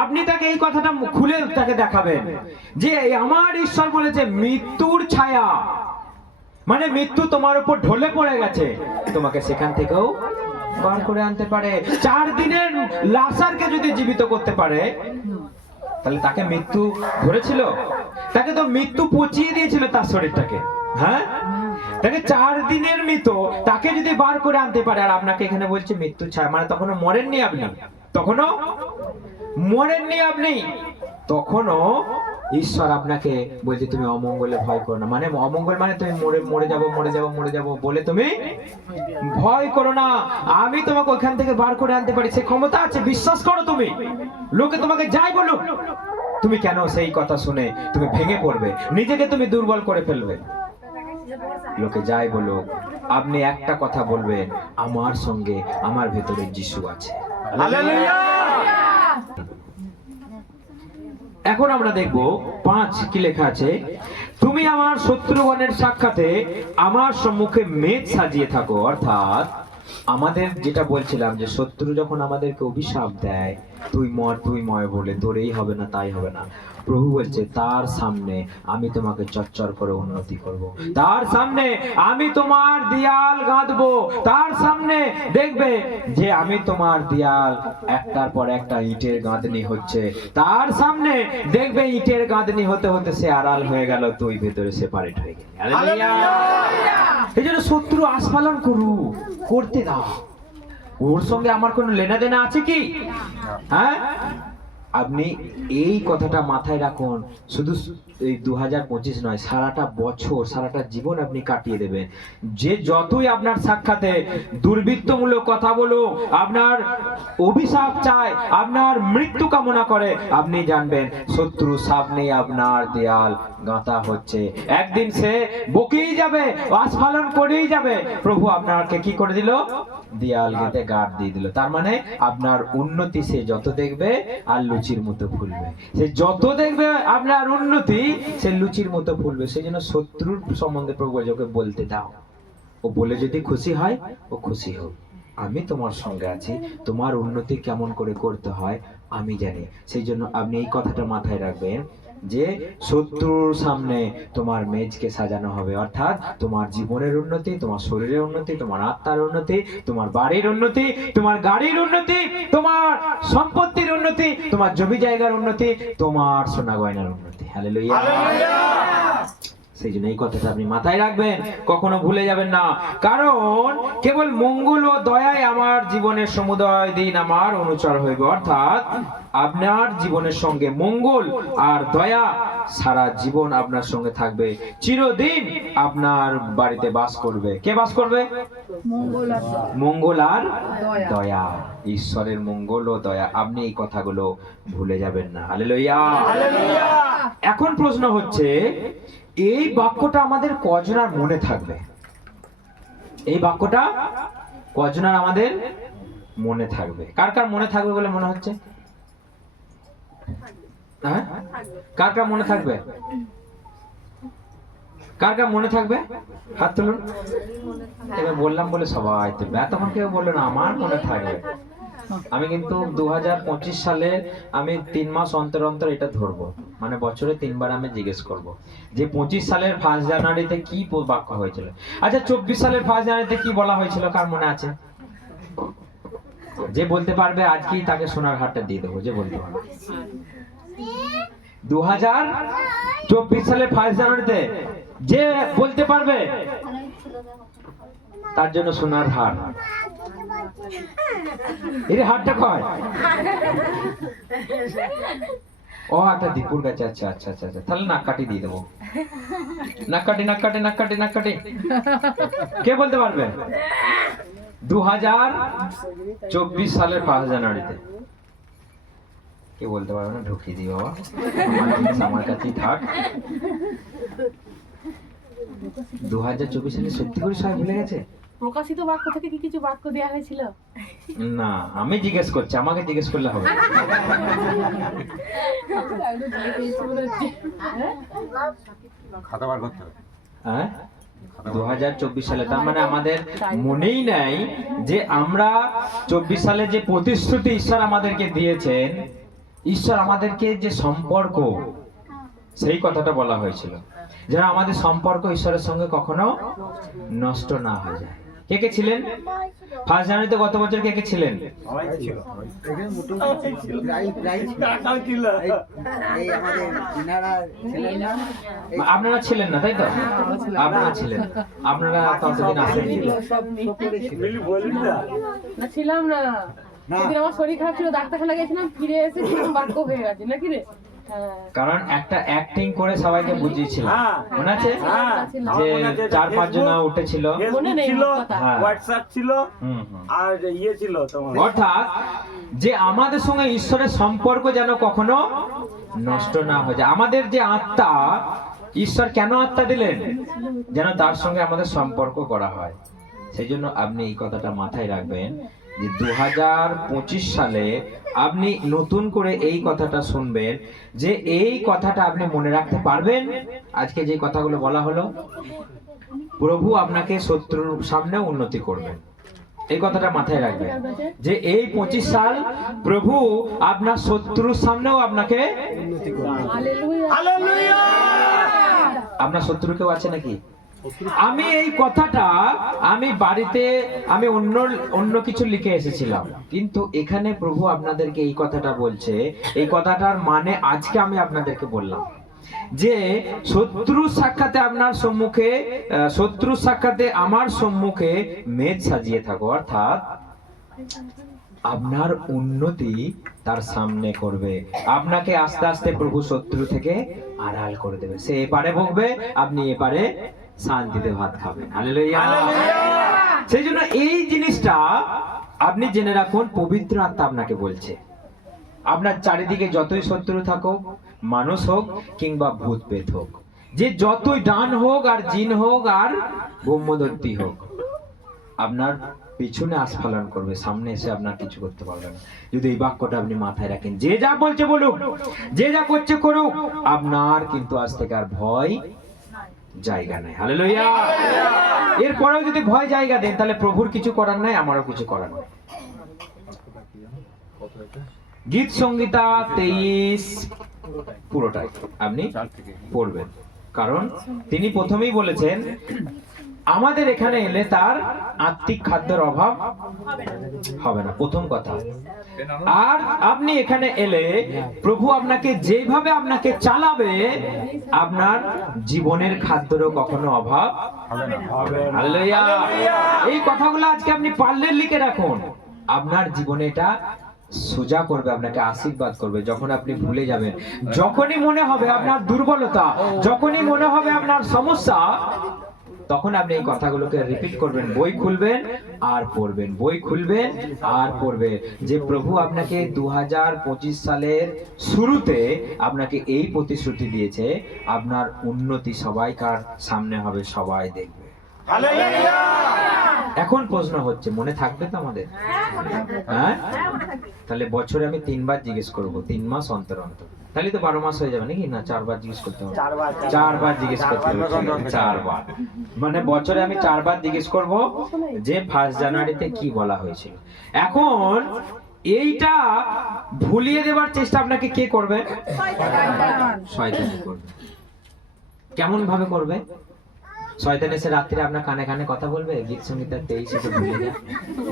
আপনি তাকে এই কথাটা খুলে তাকে দেখাবেন যে আমার ঈশ্বর বলেছে মৃত্যুর ছায়া, মানে মৃত্যু তোমার উপর ঢলে পড়ে গেছে, তোমাকে সেখান থেকেও বার করে আনতে পারে। 4 দিনের লাশারকে যদি জীবিত করতে পারে, তাহলে তাকে মৃত্যু ধরেছিল? তাকে তো মৃত্যু পচিয়ে দিয়েছিল তার শরীরটাকে। হ্যাঁ, তাকে 4 দিনের মৃত, তাকে যদি বার করে আনতে পারে, আর আপনাকে এখানে বলছে মৃত্যু ছায়া, মানে তখনও মরেননি আপনি, তখনও মরেননি আপনি, তখনও ঈশ্বর আপনাকে বলছে তুমি অমঙ্গলে ভয় করো না। মানে অমঙ্গল মানে তুমি মরে যাবো বলে তুমি ভয় করো না, আমি তোমাকে ওইখান থেকে বার করে আনতে পারি, সে ক্ষমতা আছে, বিশ্বাস করো। তুমি লোকে তোমাকে যাই বলুক, তুমি কেন সেই কথা শুনে তুমি ভেঙে পড়বে, নিজেকে তুমি দুর্বল করে ফেলবে। লোকে যাই বলুক, আপনি একটা কথা বলবেন, আমার সঙ্গে আমার ভেতরে যিশু আছে। হালেলুয়া! এখন আমরা দেখব 5 কি লেখা আছে, তুমি আমার শত্রুগণের সাক্ষাতে আমার সম্মুখে মেঘ সাজিয়ে থাকো। অর্থাৎ আমাদের যেটা বলছিলাম যে শত্রু যখন আমাদেরকে অভিশাপ দেয়, তুই মর বলে, তোর এই হবে না তাই হবে না, প্রভু বলছে তার সামনে আমি তোমাকে চচ্চর করে উন্নতি করব, তার সামনে আমি তোমার দেয়াল গাঁথবো, তার সামনে দেখবে যে আমি তোমার দেয়াল একটার পর একটা ইটের গাঁথনি হচ্ছে, তার সামনে দেখবে ইটের গাঁথনি হতে হতে সে আড়াল হয়ে গেল, তুই ভেতরে সেপারেট হয়ে গেলি। এই জন্য শত্রু আস্ফালন করতে দাও, ওর সঙ্গে আমার কোনো লেনা দেনা আছে কি? হ্যাঁ, আপনি এই কথাটা মাথায় রাখুন, শুধু এই 2025 নয়, সারাটা বছর, সারাটা জীবন আপনি কাটিয়ে দেবেন। যে যতই আপনার সাক্ষাতে দুর্বৃত্তমূলক কথা বলুক, আপনার অভিশাপ চায়, আপনার মৃত্যু কামনা করে, আপনি জানবেন শত্রু সামনে আপনার দেয়াল গাঁথা হচ্ছে। একদিন সে বকেই যাবে, আস্ফালন করেই যাবে। প্রভু আপনাকে কি করে দিল? দেয়াল গেঁথে গার্ড দিয়ে দিল। তার মানে আপনার উন্নতি সে যত দেখবে আর লুচির মতো ফুলবে। সে যত দেখবে আপনার উন্নতি, সে লুচির মতো ফুলবে। সেই জন্য শত্রুর সম্বন্ধে প্রভু ওকে বলতে দাও। ও বলে যদি খুশি হয়, ও খুশি হোক। আমি তোমার সঙ্গে আছি, তোমার উন্নতি কেমন করে করতে হয় আমি জানি। সেই জন্য আপনি এই কথাটা মাথায় রাখবেন যে শত্রুর সামনে তোমার মেজকে সাজানো হবে, অর্থাৎ তোমার জীবনের উন্নতি, তোমার শরীরের উন্নতি, তোমার আত্মার উন্নতি, তোমার বাড়ির উন্নতি, তোমার গাড়ির উন্নতি, তোমার সম্পত্তির উন্নতি, তোমার জমি জায়গার উন্নতি, তোমার সোনা গয়নার উন্নতি। হালেলুয়া। সেই জন্য এই কথাটা আপনি মাথায় রাখবেন, কখনো ভুলে যাবেন না। কারণ কেবল মঙ্গল ও দয়ায় আমার জীবনের সমুদয় দিন আমার অনুচর হইবে, অর্থাৎ আপনার জীবনের সঙ্গে মঙ্গল আর দয়া সারা জীবন আপনার সঙ্গে থাকবে, চিরদিন আপনার বাড়িতে বাস করবে। কে বাস করবে? মঙ্গল আর দয়া। ঈশ্বরের মঙ্গল ও দয়া। আপনি এই কথাগুলো ভুলে যাবেন না। হালেলুয়া। এখন প্রশ্ন হচ্ছে, এই বাক্যটা আমাদের কজনার মনে থাকবে? এই বাক্যটা কজনার আমাদের মনে থাকবে? কার কার মনে থাকবে বলে মনে হচ্ছে? হ্যাঁ, কার কার মনে থাকবে? কার কার মনে থাকবে? হাত তুলুন। এবার বললাম বলে সবাই তুলবে, এতক্ষণ কেউ বললো না আমার মনে থাকবে। আমি কিন্তু 2025 সালে আমি 3 মাস অন্তর অন্তর এটা ধরবো, মানে বছরে 3 বার আমি জিজ্ঞেস করব যে 25 সালের 1 জানুয়ারিতে কি বাক্য হয়েছিল। আচ্ছা 24 সালের 1 জানুয়ারিতে কি বলা হয়েছিল কার মনে আছে? যে বলতে পারবে আজকেই তাকে সোনার হারটা দিয়ে দেবো। যে বলতে পারবে 2024 সালের 1 জানুয়ারিতে যে বলতে পারবে তার জন্য সোনার হার। এর হারটা কয়? ও একটা দীপুর গাছে। আচ্ছা আচ্ছা আচ্ছা আচ্ছা, তাহলে নাক কাটি দিয়ে দেবো। নাক কাটি নাক কাটি নাক কাটি নাক কাটি। কে বলতে পারবে 2024 সালের 1 জানুয়ারিতে? কে বলতে পারবে না? ঢুকিয়ে দিই বাবা, আমার কাছেই থাক। 2024 সালে সত্যি করে সবাই ভুলে গেছে? প্রকাশিত বাক্য থেকে কি কিছু বাক্য দেয়া হয়েছিল? না, আমি জিজ্ঞেস করছি, আমাকে জিজ্ঞেস করলে হবে। খাতা বার করতে হবে। হ্যাঁ 2024 সালে, তার মানে আমাদের মনেই নাই যে আমরা 24 সালে যে প্রতিশ্রুতি ঈশ্বর আমাদেরকে দিয়েছেন, ঈশ্বর আমাদেরকে যে সম্পর্ক, সেই কথাটা বলা হয়েছিল যেন আমাদের সম্পর্ক ঈশ্বরের সঙ্গে কখনো নষ্ট না হয়ে যায়। কে কে ছিলেন 1 জানুয়ারিতে গত বছর? কে কে ছিলেন? আপনারা ছিলেন না, তাই তো? আপনারা ছিলেন, আপনারা ততদিন আসেননি। না ছিলাম না, সেদিন আমার শরীর খারাপ ছিল, ডাক্তারখানা গেছিলাম, ফিরে এসে বাক্য হয়ে গেছে নাকি রে? কারণ একটা অ্যাক্টিং করে সবাইকে বুঝিয়েছিল, মনে আছে? যে 4-5 জন উঠেছিল, হোয়াটসঅ্যাপ ছিল আর ইয়ে ছিল তোমার। অর্থাৎ যে আমাদের সঙ্গে ঈশ্বরের সম্পর্ক যেন কখনো নষ্ট না হয়ে যায়। আমাদের যে আত্মা, ঈশ্বর কেন আত্মা দিলেন? যেন তার সঙ্গে আমাদের সম্পর্ক করা হয়। সেই জন্য আপনি এই কথাটা মাথায় রাখবেন যে 2025 সালে আপনি নতুন করে এই কথাটা শুনবেন, যে এই কথাটা আপনি মনে রাখতে পারবেন। আজকে যে কথাগুলো বলা হলো, প্রভু আপনাকে শত্রুর সামনে উন্নতি করবেন। এই কথাটা মাথায় রাখবেন যে এই 25 সাল প্রভু আপনার শত্রুর সামনেও আপনাকে উন্নতি করবেন। হালেলুয়া। আপনার শত্রু কেউ আছে নাকি? আমি এই কথাটা আমি বাড়িতে আমি অন্য কিছু লিখে এসেছিলাম, কিন্তু এখানে প্রভু আপনাদেরকে এই কথাটা বলছে। এই কথাটার মানে আজকে আমি আপনাদেরকে বললাম যে শত্রুর সাক্ষাতে আপনার সম্মুখে, শত্রুর সাক্ষাতে আমার সম্মুখে মেজ সাজিয়ে থাকো। অর্থাৎ আপনার উন্নতি তার সামনে করবে। আপনাকে আস্তে আস্তে প্রভু শত্রু থেকে আড়াল করে দেবে। সে এপারে ভোগবে, আপনি এপারে শান্তিতে ভাত খাবেন। হালেলুয়া। সেই জন্য এই জিনিসটা আপনি জেনে রাখুন, পবিত্র আত্মা আপনাকে বলছে। আপনার চারিদিকে যতই শত্রু থাকুক, মানুষ হোক কিংবা ভূত প্রেত হোক, যে যতই ডান হোক আর জিন হোক আর ব্রহ্মদত্তী হোক, আপনার পিছনে আস্ফালন করবে, সামনে এসে আপনার কিছু করতে পারবে না। যদি এই বাক্যটা আপনি মাথায় রাখেন, যে যা বলছে বলুক, যে যা করছে করুক, আপনার কিন্তু আজ থেকে আর ভয় জায়গা নাই। হালেলুয়া। এরপরেও যদি ভয় জায়গা দেন, তাহলে প্রভুর কিছু করার নাই, আমারও কিছু করার নাই। গীত সংগীতা 23 পুরোটাই আপনি পড়বেন, কারণ তিনি প্রথমেই বলেছেন আমাদের এখানে এলে তার আত্মিক খাদ্যের অভাব হবে না, প্রথম কথা। আর আপনি এখানে এলে প্রভু আপনাকে যেভাবে আপনাকে চালাবে, আপনার জীবনের খাদ্যেরও কখনো অভাব হবে না। হালেলুয়া। এই কথাগুলো আজকে আপনি পারলে লিখে রাখুন। আপনার জীবনে এটা সোজা করবে, আপনাকে আশীর্বাদ করবে। যখন আপনি ভুলে যাবেন, যখনই মনে হবে আপনার দুর্বলতা, যখনই মনে হবে আপনার সমস্যা, তখন আপনি এই কথাগুলোকে রিপিট করবেন, বই খুলবেন আর পড়বেন, বই খুলবেন আর পড়বেন। যে প্রভু আপনাকে 2025 সালের শুরুতে আপনাকে এই প্রতিশ্রুতি দিয়েছে, আপনার উন্নতি সবাইকার সামনে হবে, সবাই দেখবে। এখন প্রশ্ন হচ্ছে, মনে থাকবে তো আমাদের? হ্যাঁ, তাহলে বছরে আমি 3 বার জিজ্ঞেস করব, 3 মাস অন্তর অন্তর, তাহলে তো 12 মাস হয়ে যাবে নাকি? না, 4 বার জিজ্ঞেস করতে হবে। 4 বার জিজ্ঞেস করতে হবে, 4 বার। মানে বছরে আমি 4 বার জিজ্ঞেস করব যে 1 জানুয়ারিতে কি বলা হয়েছিল। এখন এইটা ভুলিয়ে দেবার চেষ্টা আপনাকে কে করবে? শয়তান করবে। কেমন ভাবে করবে? শয়তান এসে রাত্রে আপনার কানে কানে কথা বলবে, গীত সংগীতা 23 ভুলে যা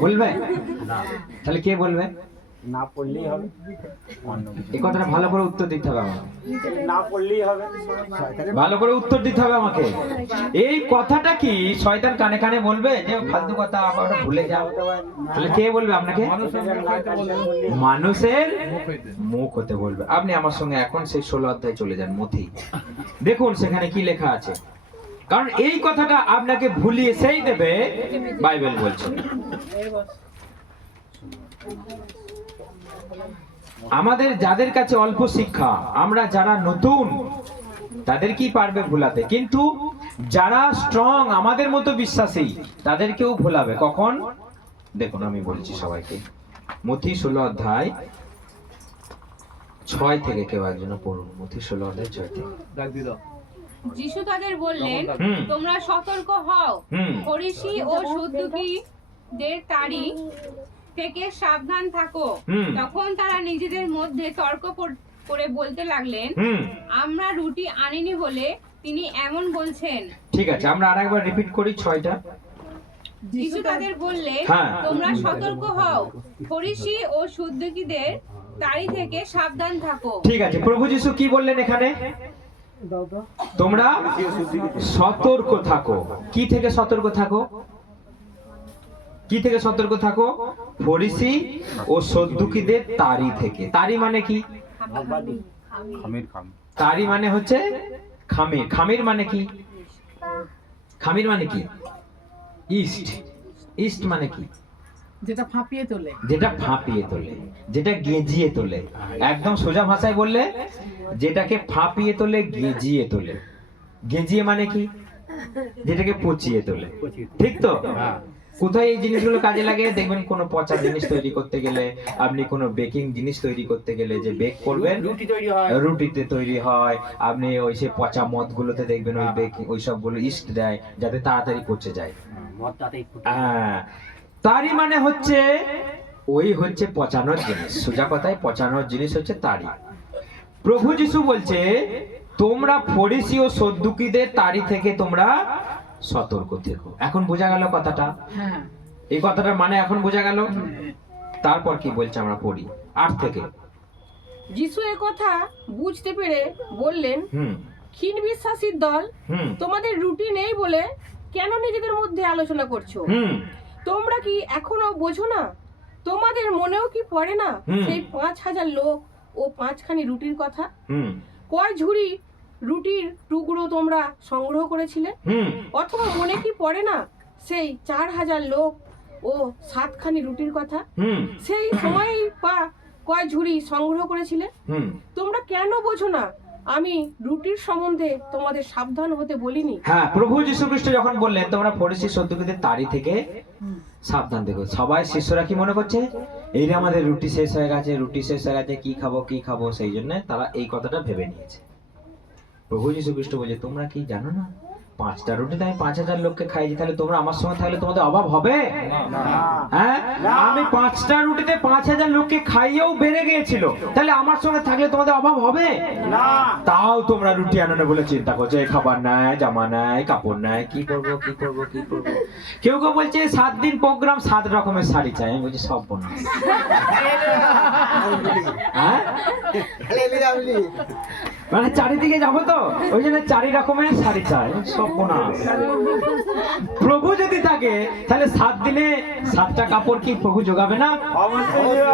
বলবে না? তাহলে কে বলবে? না পড়লেই হবে। এই কথাটা ভালো করে উত্তর দিতে হবে আমাকে, না পড়লেই হবে। ভালো করে উত্তর দিতে হবে আমাকে। এই কথাটা কি শয়তান কানে কানে বলবে যে ফালতু কথা আবার ভুলে যাও? তাহলে কে বলবে আপনাকে? মানুষের মুখ হতে বলবে। আপনি আমার সঙ্গে এখন সেই 16 অধ্যায় চলে যান, মথি, দেখুন সেখানে কি লেখা আছে। কারণ এই কথাটা আপনাকে ভুলিয়ে সেই দেবে, বাইবেল বলছে। আমাদের যাদের কাছে অল্প শিক্ষা, আমরা যারা নতুন, তাদের কি পারবে ভুলাতে, কিন্তু যারা স্ট্রং, আমাদের মতো বিশ্বাসী, তাদেরকেও ভুলাবে। কখন? দেখুন আমি বলছি সবাইকে, মথি 16 অধ্যায় 6 থেকে কেউ একজন পড়ুন। মথি 16 অধ্যায় 6 থেকে। যিশু তাদের বললেন, তোমরা সতর্ক হও, ফরিসি ও সদ্দুকীদের তাড়ি থেকে সাবধান থাকো। তখন তারা নিজেদের মধ্যে তর্ক করে বলতে লাগলেন, আমরা রুটি আনিনি বলে তিনি এমন বলছেন। ঠিক আছে, আমরা আরেকবার রিপিট করি 6টা। যিশু তাদের বললেন, তোমরা সতর্ক হও, ফরিসি ও সদ্দুকীদের তাড়ি থেকে সাবধান থাকো। ঠিক আছে, প্রভু যিশু কি বললেন এখানে? তোমরা সতর্ক থাকো। কি থেকে সতর্ক থাকো? কি থেকে সতর্ক থাকো? ফরিসি ও সদ্দুকীদের তাড়ি থেকে। তাড়ি মানে কি? তাড়ি মানে হচ্ছে খামির। খামির মানে কি? খামির মানে কি? ইস্ট। ইস্ট মানে কি? যেটা ফাঁপিয়ে তোলে, যেটা ফাঁপিয়ে তোলে, যেটা গেজিয়ে তোলে। একদম সোজা ভাষায় বললে, যেটাকে ফাঁপিয়ে তোলে, গেজিয়ে তোলে। গেজিয়ে মানে কি? যেটাকে পচিয়ে তোলে। ঠিক তো? কোথায় এই জিনিসগুলো কাজে লাগে? দেখবেন কোনো পচা জিনিস তৈরি করতে গেলে, আপনি কোনো বেকিং জিনিস তৈরি করতে গেলে যে বেক করবেন, রুটিতে তৈরি হয়। আপনি ওই সে পচা মদগুলোতে দেখবেন ওই বেকিং, ওই সবগুলো ইস্ট দেয় যাতে তাড়াতাড়ি পচে যায়। হ্যাঁ, তাড়ি মানে হচ্ছে ওই হচ্ছে পচানোর জিনিস। সোজা কথায় পচানোর জিনিস হচ্ছে তাড়ি। প্রভু যিশু বলছে, তোমরা ফরিসি ও সদ্দুকীদের তাড়ি থেকে তোমরা সতর্ক থেকো। এখন বোঝা গেল কথাটা? এই কথাটার মানে এখন বোঝা গেল। তারপর কি বলছে আমরা পড়ি 8 থেকে। যিশু এ কথা বুঝতে পেরে বললেন, ক্ষীণ বিশ্বাসীর দল, তোমাদের রুটি নেই বলে কেন নিজেদের মধ্যে আলোচনা করছো? তোমরা কি এখনো বোঝো না তোমাদের মনেও কি পড়ে না সেই 5,000 লোক ও 5খানি রুটির কথা? কয় ঝুড়ি রুটির টুকরো তোমরা সংগ্রহ করেছিলে? অথবা মনে কি পড়ে না সেই 4,000 লোক ও 7খানি রুটির কথা? সেই সময় বা কয় ঝুড়ি সংগ্রহ করেছিলে? তোমরা কেন বোঝো না আমি রুটির সম্বন্ধে তোমাদের সাবধান হতে বলিনি? হ্যাঁ, প্রভু যীশু খ্রিস্ট যখন বললেন তোমরা ফরিসি সদ্দুকীদের তাড়ি থেকে সাবধান থেকো, সবাই শিষ্যরা কি মনে করছে, এই রে আমাদের রুটি শেষ হয়ে গেছে, রুটি শেষ হয়ে গেছে, কি খাবো, সেই জন্য তারা এই কথাটা ভেবে নিয়েছে। প্রভু যীশু খ্রিস্ট বলছে তোমরা কি জানো না 5টা রুটিতে আমি 5,000 লোককে খাইয়েছি, তাহলে তোমরা আমার সঙ্গে থাকলে তোমাদের অভাব হবে? হ্যাঁ, আমি 5টা রুটিতে 5,000 লোককে খাইয়েও বেড়ে গিয়েছিল, তাহলে আমার সঙ্গে থাকলে তোমাদের অভাব হবে না? তাও তোমরা রুটি আনানো বলে চিন্তা করছো, খাবার নাই, জামা নাই, কাপড় নাই, কি করবো। কেউ বলছে 7 দিন প্রোগ্রাম, 7 রকমের শাড়ি চাই। আমি বলছি সব বোনা, হ্যাঁ মানে চারিদিকে যাবো তো ওই জন্য 4 রকমের শাড়ি চাই, সব বোনা। প্রভু যদি থাকে তাহলে 7 দিনে 7টা কাপড় কি প্রভু যোগাবে না?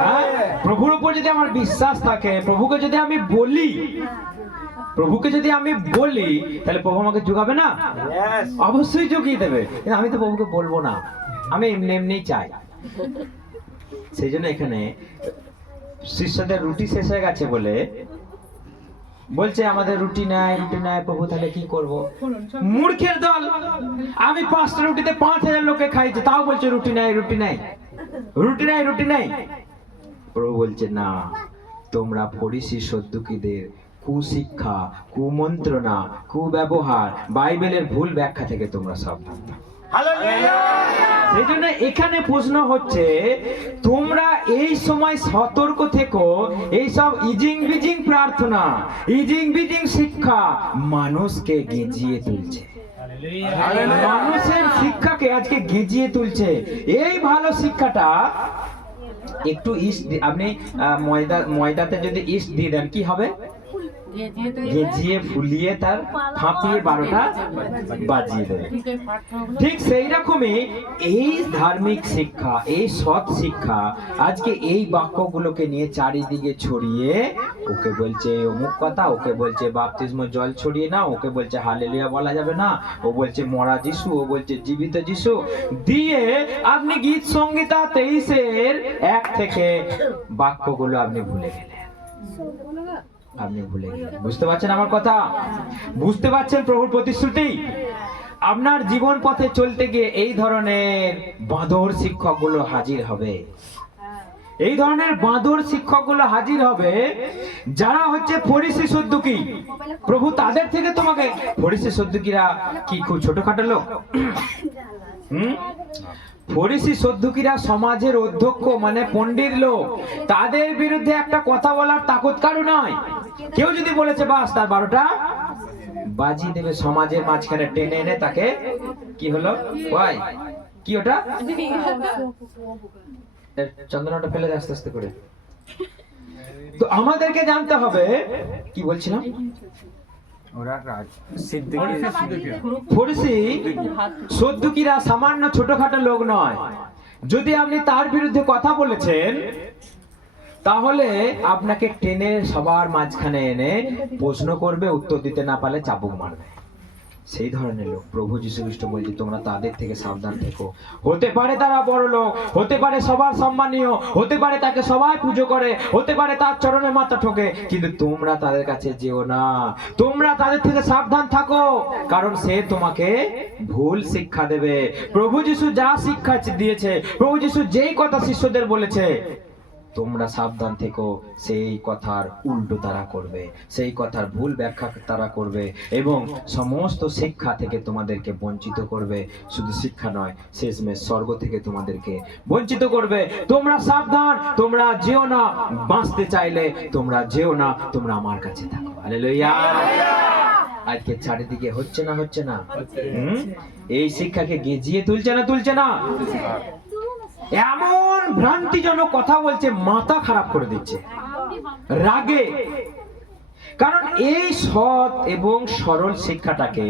হ্যাঁ? প্রভুর উপর যদি আমার বিশ্বাস থাকে, প্রভুকে যদি আমি বলি তাহলে প্রভু আমাকে যোগাবে না? অবশ্যই যোগিয়ে দেবে। কিন্তু আমি তো প্রভুকে বলবো না, আমি এমনি চাই। সেই জন্য এখানে শিষ্যদের রুটি শেষ হয়ে গেছে বলে বলছে আমাদের রুটি নাই প্রভু, তাহলে কি করব? মূর্খের দল, আমি 5টা রুটিতে 5,000 লোককে খাইছি, তাও বলছে রুটি নাই। প্রভু বলছে না, তোমরা ফরিসি সদ্দুকীদের কুশিক্ষা, কুমন্ত্রণা, কুব্যবহার, বাইবেলের ভুল ব্যাখ্যা থেকে তোমরা সাবধান থাকো। সেই জন্য এখানে প্রশ্ন হচ্ছে, তোমরা এই সময় সতর্ক থেকো। এইসব ইজিং বিজিং প্রার্থনা, ইজিং বিজিং শিক্ষা মানুষকে গেঁজিয়ে তুলছে, মানুষের শিক্ষাকে আজকে গেঁজিয়ে তুলছে। এই ভালো শিক্ষাটা একটু ইস্ট, আপনি ময়দাতে যদি ইস্ট দিয়ে দেন কি হবে? গেঁজিয়ে ফুলিয়ে তার ফাঁপিয়ে 12টা বাজিয়ে দেবে। ঠিক সেই রকমই এই ধার্মিক শিক্ষা, এই সৎ শিক্ষা আজকে এই বাক্যগুলোকে নিয়ে চারিদিকে ছড়িয়ে, ওকে বলছে অমুক কথা, ওকে বলছে বাপতিস্ম জল ছড়িয়ে না, ওকে বলছে হালেলুয়া বলা যাবে না, ও বলছে মরা যিশু, ও বলছে জীবিত যিশু, দিয়ে আপনি গীত সংহিতা 23-1 থেকে বাক্যগুলো আপনি ভুলে গেলেন। বুঝতে পারছেন আমার কথা? বুঝতে পারছেন প্রভুর প্রতিশ্রুতি? আপনার জীবন পথে চলতে গিয়ে এই ধরনের বাঁদর শিক্ষকগুলো হাজির হবে, যারা হচ্ছে ফরিসি সদ্দুকী। প্রভু তাদের থেকে তোমাকে, ফরিসি সদ্দুকীরা কি খুব ছোটখাটো লোক? ফরিসি সদ্দুকীরা সমাজের অধ্যক্ষ, মানে পণ্ডিত লোক। তাদের বিরুদ্ধে একটা কথা বলার তাকত কারো নয়। কেউ যদি বলেছে বাস, তার 12টা বাজিয়ে দেবে, সমাজের মাঝখানে টেনে এনে তাকে কি হলো, ভাই কি ওটা চন্দনাটা ফেলে আস্তে আস্তে করে। তো আমাদেরকে জানতে হবে, কি বলছিলাম, ফরিসি সদ্দুকীরা সামান্য ছোটখাটো লোক নয়। যদি আপনি তার বিরুদ্ধে কথা বলেছেন, তাহলে আপনাকে টেনে সবার মাঝখানে এনে প্রশ্ন করবে, উত্তর দিতে না পারলে চাবুক মারবে। সেই ধরনের লোক প্রভু যীশু খ্রিস্ট বলছে তোমরা তাদের থেকে সাবধান থেকো। হতে পারে তারা বড় লোক, হতে পারে সবার সম্মানীয়, হতে পারে তাকে সবাই পুজো করে, হতে পারে তার চরণে মাথা ঠোকে, কিন্তু তোমরা তাদের কাছে যেও না, তোমরা তাদের থেকে সাবধান থাকো, কারণ সে তোমাকে ভুল শিক্ষা দেবে। প্রভু যীশু যা শিক্ষা দিয়েছে, প্রভু যীশু যেই কথা শিষ্যদের বলেছে, তোমরা সাবধান থেকো, সেই কথার উল্টো তারা করবে, সেই কথার ভুল ব্যাখ্যা তারা করবে এবং সমস্ত শিক্ষা থেকে তোমাদেরকে বঞ্চিত করবে। শুধু শিক্ষা নয়, শেষমেশ স্বর্গ থেকে তোমাদেরকে বঞ্চিত করবে। তোমরা সাবধান, তোমরা যেও না, বাঁচতে চাইলে তোমরা যেও না, তোমরা আমার কাছে থাকো। হালেলুয়া। আজকে চারিদিকে হচ্ছে না এই শিক্ষাকে গেঁজিয়ে তুলছে না এমন ভ্রান্তিজনক কথা বলছে, মাথা খারাপ করে দিচ্ছে রাগে। কারণ এই সৎ এবং সরল শিক্ষাটাকে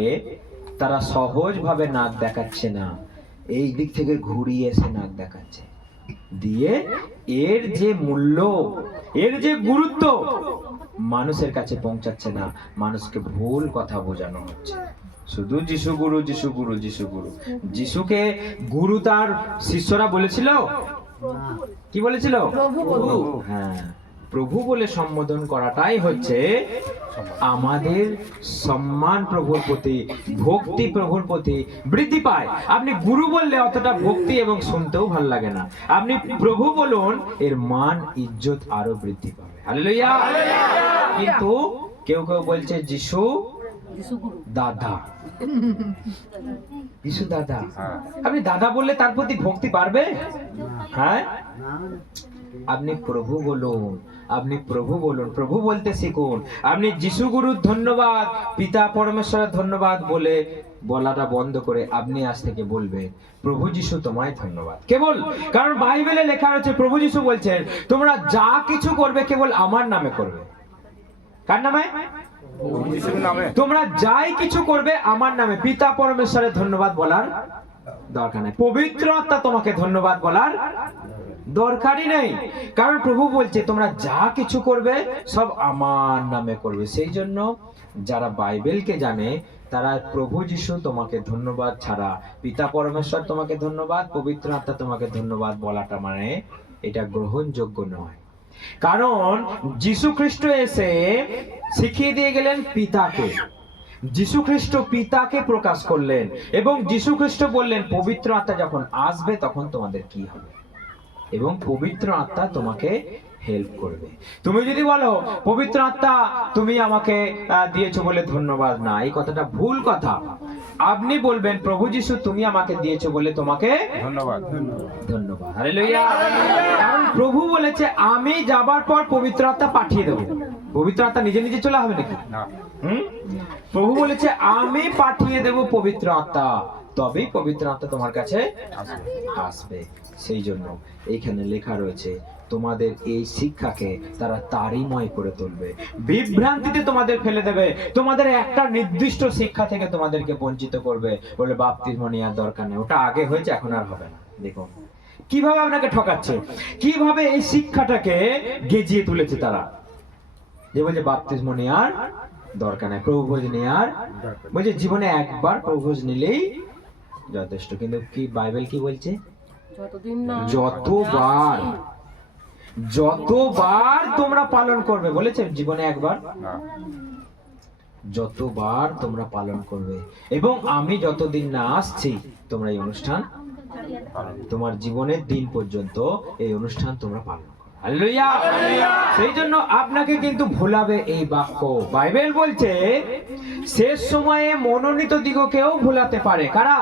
তারা সহজভাবে নাক দেখাচ্ছে না, এই দিক থেকে ঘুরিয়ে এসে নাক দেখাচ্ছে। দিয়ে এর যে মূল্য, এর যে গুরুত্ব মানুষের কাছে পৌঁছাচ্ছে না, মানুষকে ভুল কথা বোঝানো হচ্ছে। শুধু যিশু গুরু, যিশু গুরু, যিশু গুরু। যিশুকে গুরু তার শিষ্যরা বলেছিল, কি বলেছিল? হ্যাঁ, প্রভু বলে সম্বোধন করাটাই হচ্ছে আমাদের সম্মান প্রভুর প্রতি, ভক্তি প্রভুর প্রতি বৃদ্ধি পায়। আপনি গুরু বললে অতটা ভক্তি এবং শুনতেও ভালো লাগে না। আপনি প্রভু বলুন, এর মান ইজ্জত আরো বৃদ্ধি পাবে। হালেলুয়া। কিন্তু কেউ কেউ বলছে যিশু দাদা, যিশু দাদা। আপনি দাদা বললে তার প্রতি ভক্তি বাড়বে? হ্যাঁ, আপনি প্রভু বলুন, আপনি প্রভু বলুন, প্রভু বলতে শিখুন। আপনি যিশু গুরুর ধন্যবাদ, পিতা পরমেশ্বরের ধন্যবাদ বলে বলাটা বন্ধ করে আপনি আজ থেকে বলবেন, প্রভু যিশু তোমায় ধন্যবাদ। কেবল কারণ বাইবেলে লেখা আছে, প্রভু যিশু বলছেন তোমরা যা কিছু করবে কেবল আমার নামে করবে। কার নামে? তোমরা যাই কিছু করবে আমার নামে। পিতা পরমেশ্বরের ধন্যবাদ বলার দরকার নেই, পবিত্র আত্মা তোমাকে ধন্যবাদ বলার দরকারই নেই। কারণ প্রভু বলছে তোমরা যা কিছু করবে সব আমার নামে করবে। সেই জন্য যারা বাইবেলকে জানে তারা প্রভু যিশু তোমাকে ধন্যবাদ ছাড়া, পিতা পরমেশ্বর তোমাকে ধন্যবাদ, পবিত্র আত্মা তোমাকে ধন্যবাদ বলাটা মানে এটা গ্রহণযোগ্য নয়। কারণ যিশু খ্রিস্ট এসে শিখিয়ে দিয়ে গেলেন পিতাকে, যিশু খ্রিস্ট পিতাকে প্রকাশ করলেন এবং যিশু খ্রিস্ট বললেন পবিত্র আত্মা যখন আসবে তখন তোমাদের কি হবে, এবং পবিত্র আত্মা তোমাকে হেল্প করবে। তুমি যদি বলো পবিত্র আত্মা তুমি আমাকে দিয়েছো বলে ধন্যবাদ, না, এই কথাটা ভুল কথা। আপনি বলবেন প্রভু যিশু তুমি আমাকে দিয়েছো বলে তোমাকে ধন্যবাদ। ধন্যবাদ। হালেলুয়া। কারণ প্রভু বলেছে আমি যাবার পর পবিত্র আত্মা পাঠিয়ে দেবো। পবিত্র আত্মা নিজে নিজে চলে হবে নাকি? না। প্রভু বলেছে আমি পাঠিয়ে দেব পবিত্র আত্মা, তবেই পবিত্র আত্মা তোমার কাছে আসবে। সেই জন্য এইখানে লেখা রয়েছে তোমাদের এই শিক্ষাকে তারা তারিময় করে তুলবে, বিভ্রান্তিতে তোমাদের ফেলে দেবে, তোমাদের একটা নির্দিষ্ট শিক্ষা থেকে তোমাদেরকে বঞ্চিত করবে, বলে বাপ্তিস্ম নেওয়ার দরকার নেই, ওটা আগে হয়েছে এখন আর হবে না। দেখুন কিভাবে আপনাকে ঠকাচ্ছে, কিভাবে এই শিক্ষাটাকে গেজিয়ে তুলেছে তারা, যে বলছে বাপ্তিস্ম নেওয়ার দরকার নেই, প্রভু ভোজ নেওয়ার, বলছে জীবনে একবার প্রভু ভোজ নিলেই যথেষ্ট। কিন্তু কি বাইবেল কি বলছে? যতবার তোমরা পালন করবে, বলেছে জীবনে একবার, যতবার তোমরা পালন করবে, এবং আমি যতদিন না আসছি তোমরা এই অনুষ্ঠান, তোমার জীবনের দিন পর্যন্ত এই অনুষ্ঠান তোমরা পালন করো। হালেলুয়া। সেই জন্য আপনাকে কিন্তু ভোলাবে এই বাক্য। বাইবেল বলছে শেষ সময়ে মনোনীত দিগকেও ভোলাতে পারে। কারা?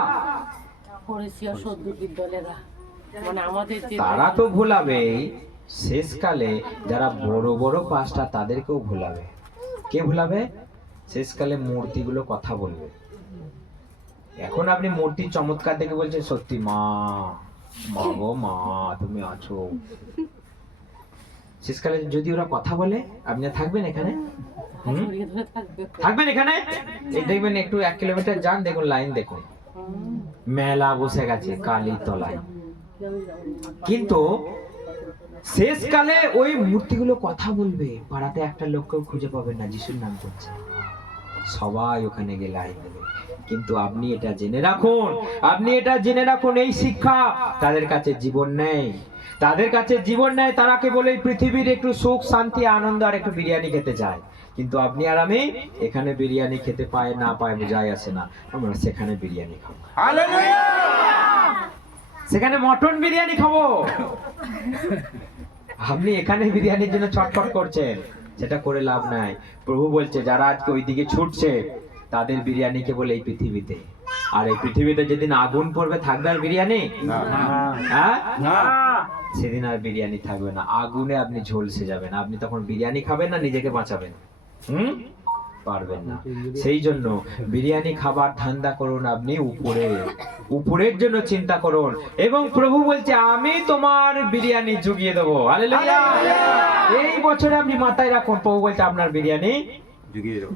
তারা তো ভোলাবেই, শেষকালে যারা বড় বড় পাস্টার তাদেরকেও ভোলাবে। কে ভোলাবে? শেষকালে মূর্তিগুলো কথা বলবে। এখন আপনি মূর্তির চমৎকার দেখে বলছেন সত্যি মা, মা গো মা তুমি আছো। শেষকালে যদি ওরা কথা বলে আপনি থাকবেন এখানে? থাকবেন এখানে? এই দেখবেন একটু 1 কিলোমিটার যান, দেখুন লাইন, দেখুন মেলা বসে গেছে কালী তলায়। কিন্তু শেষকালে ওই মূর্তিগুলো কথা বলবে, পাড়াতে একটা লোককেও খুঁজে পাবেন না যিশুর নাম করছে, সবাই ওখানে গিয়ে লাইন দেবে। কিন্তু আপনি এটা জেনে রাখুন, আপনি এটা জেনে রাখুন, এই শিক্ষা তাদের কাছে জীবন নেই, তাদের কাছে জীবন নেই। তারা কেবল এই পৃথিবীর একটু সুখ শান্তি আনন্দ আর একটু বিরিয়ানি খেতে চায়। কিন্তু আপনি আর আমি এখানে বিরিয়ানি খেতে পাই না পাই যায় আসে না, আমরা সেখানে বিরিয়ানি খাবো, সেখানে মটন বিরিয়ানি খাবো। আপনি এখানে বিরিয়ানির জন্য ছটফট করছেন, সেটা করে লাভ নাই। প্রভু বলছে যারা আজকে ওইদিকে ছুটছে তাদের বিরিয়ানি কেবল এই পৃথিবীতে, আর এই পৃথিবীতে যেদিন আগুন পড়বে থাকবে আর বিরিয়ানি? হ্যাঁ, সেদিন আর বিরিয়ানি থাকবে না, আগুনে আপনি ঝলসে যাবেন। আপনি তখন বিরিয়ানি খাবেন না নিজেকে বাঁচাবেন? পারবেন না। সেই জন্য বিরিয়ানি খাবার ধান্দা করুন আপনি উপরে, উপরের জন্য চিন্তা করুন। এবং প্রভু বলছে আমি তোমার বিরিয়ানি জুগিয়ে দেবো। হালেলুয়া। এই বছরে আপনি মাথায় রাখুন, প্রভু বলছে আপনার বিরিয়ানি জুগিয়ে দেবো।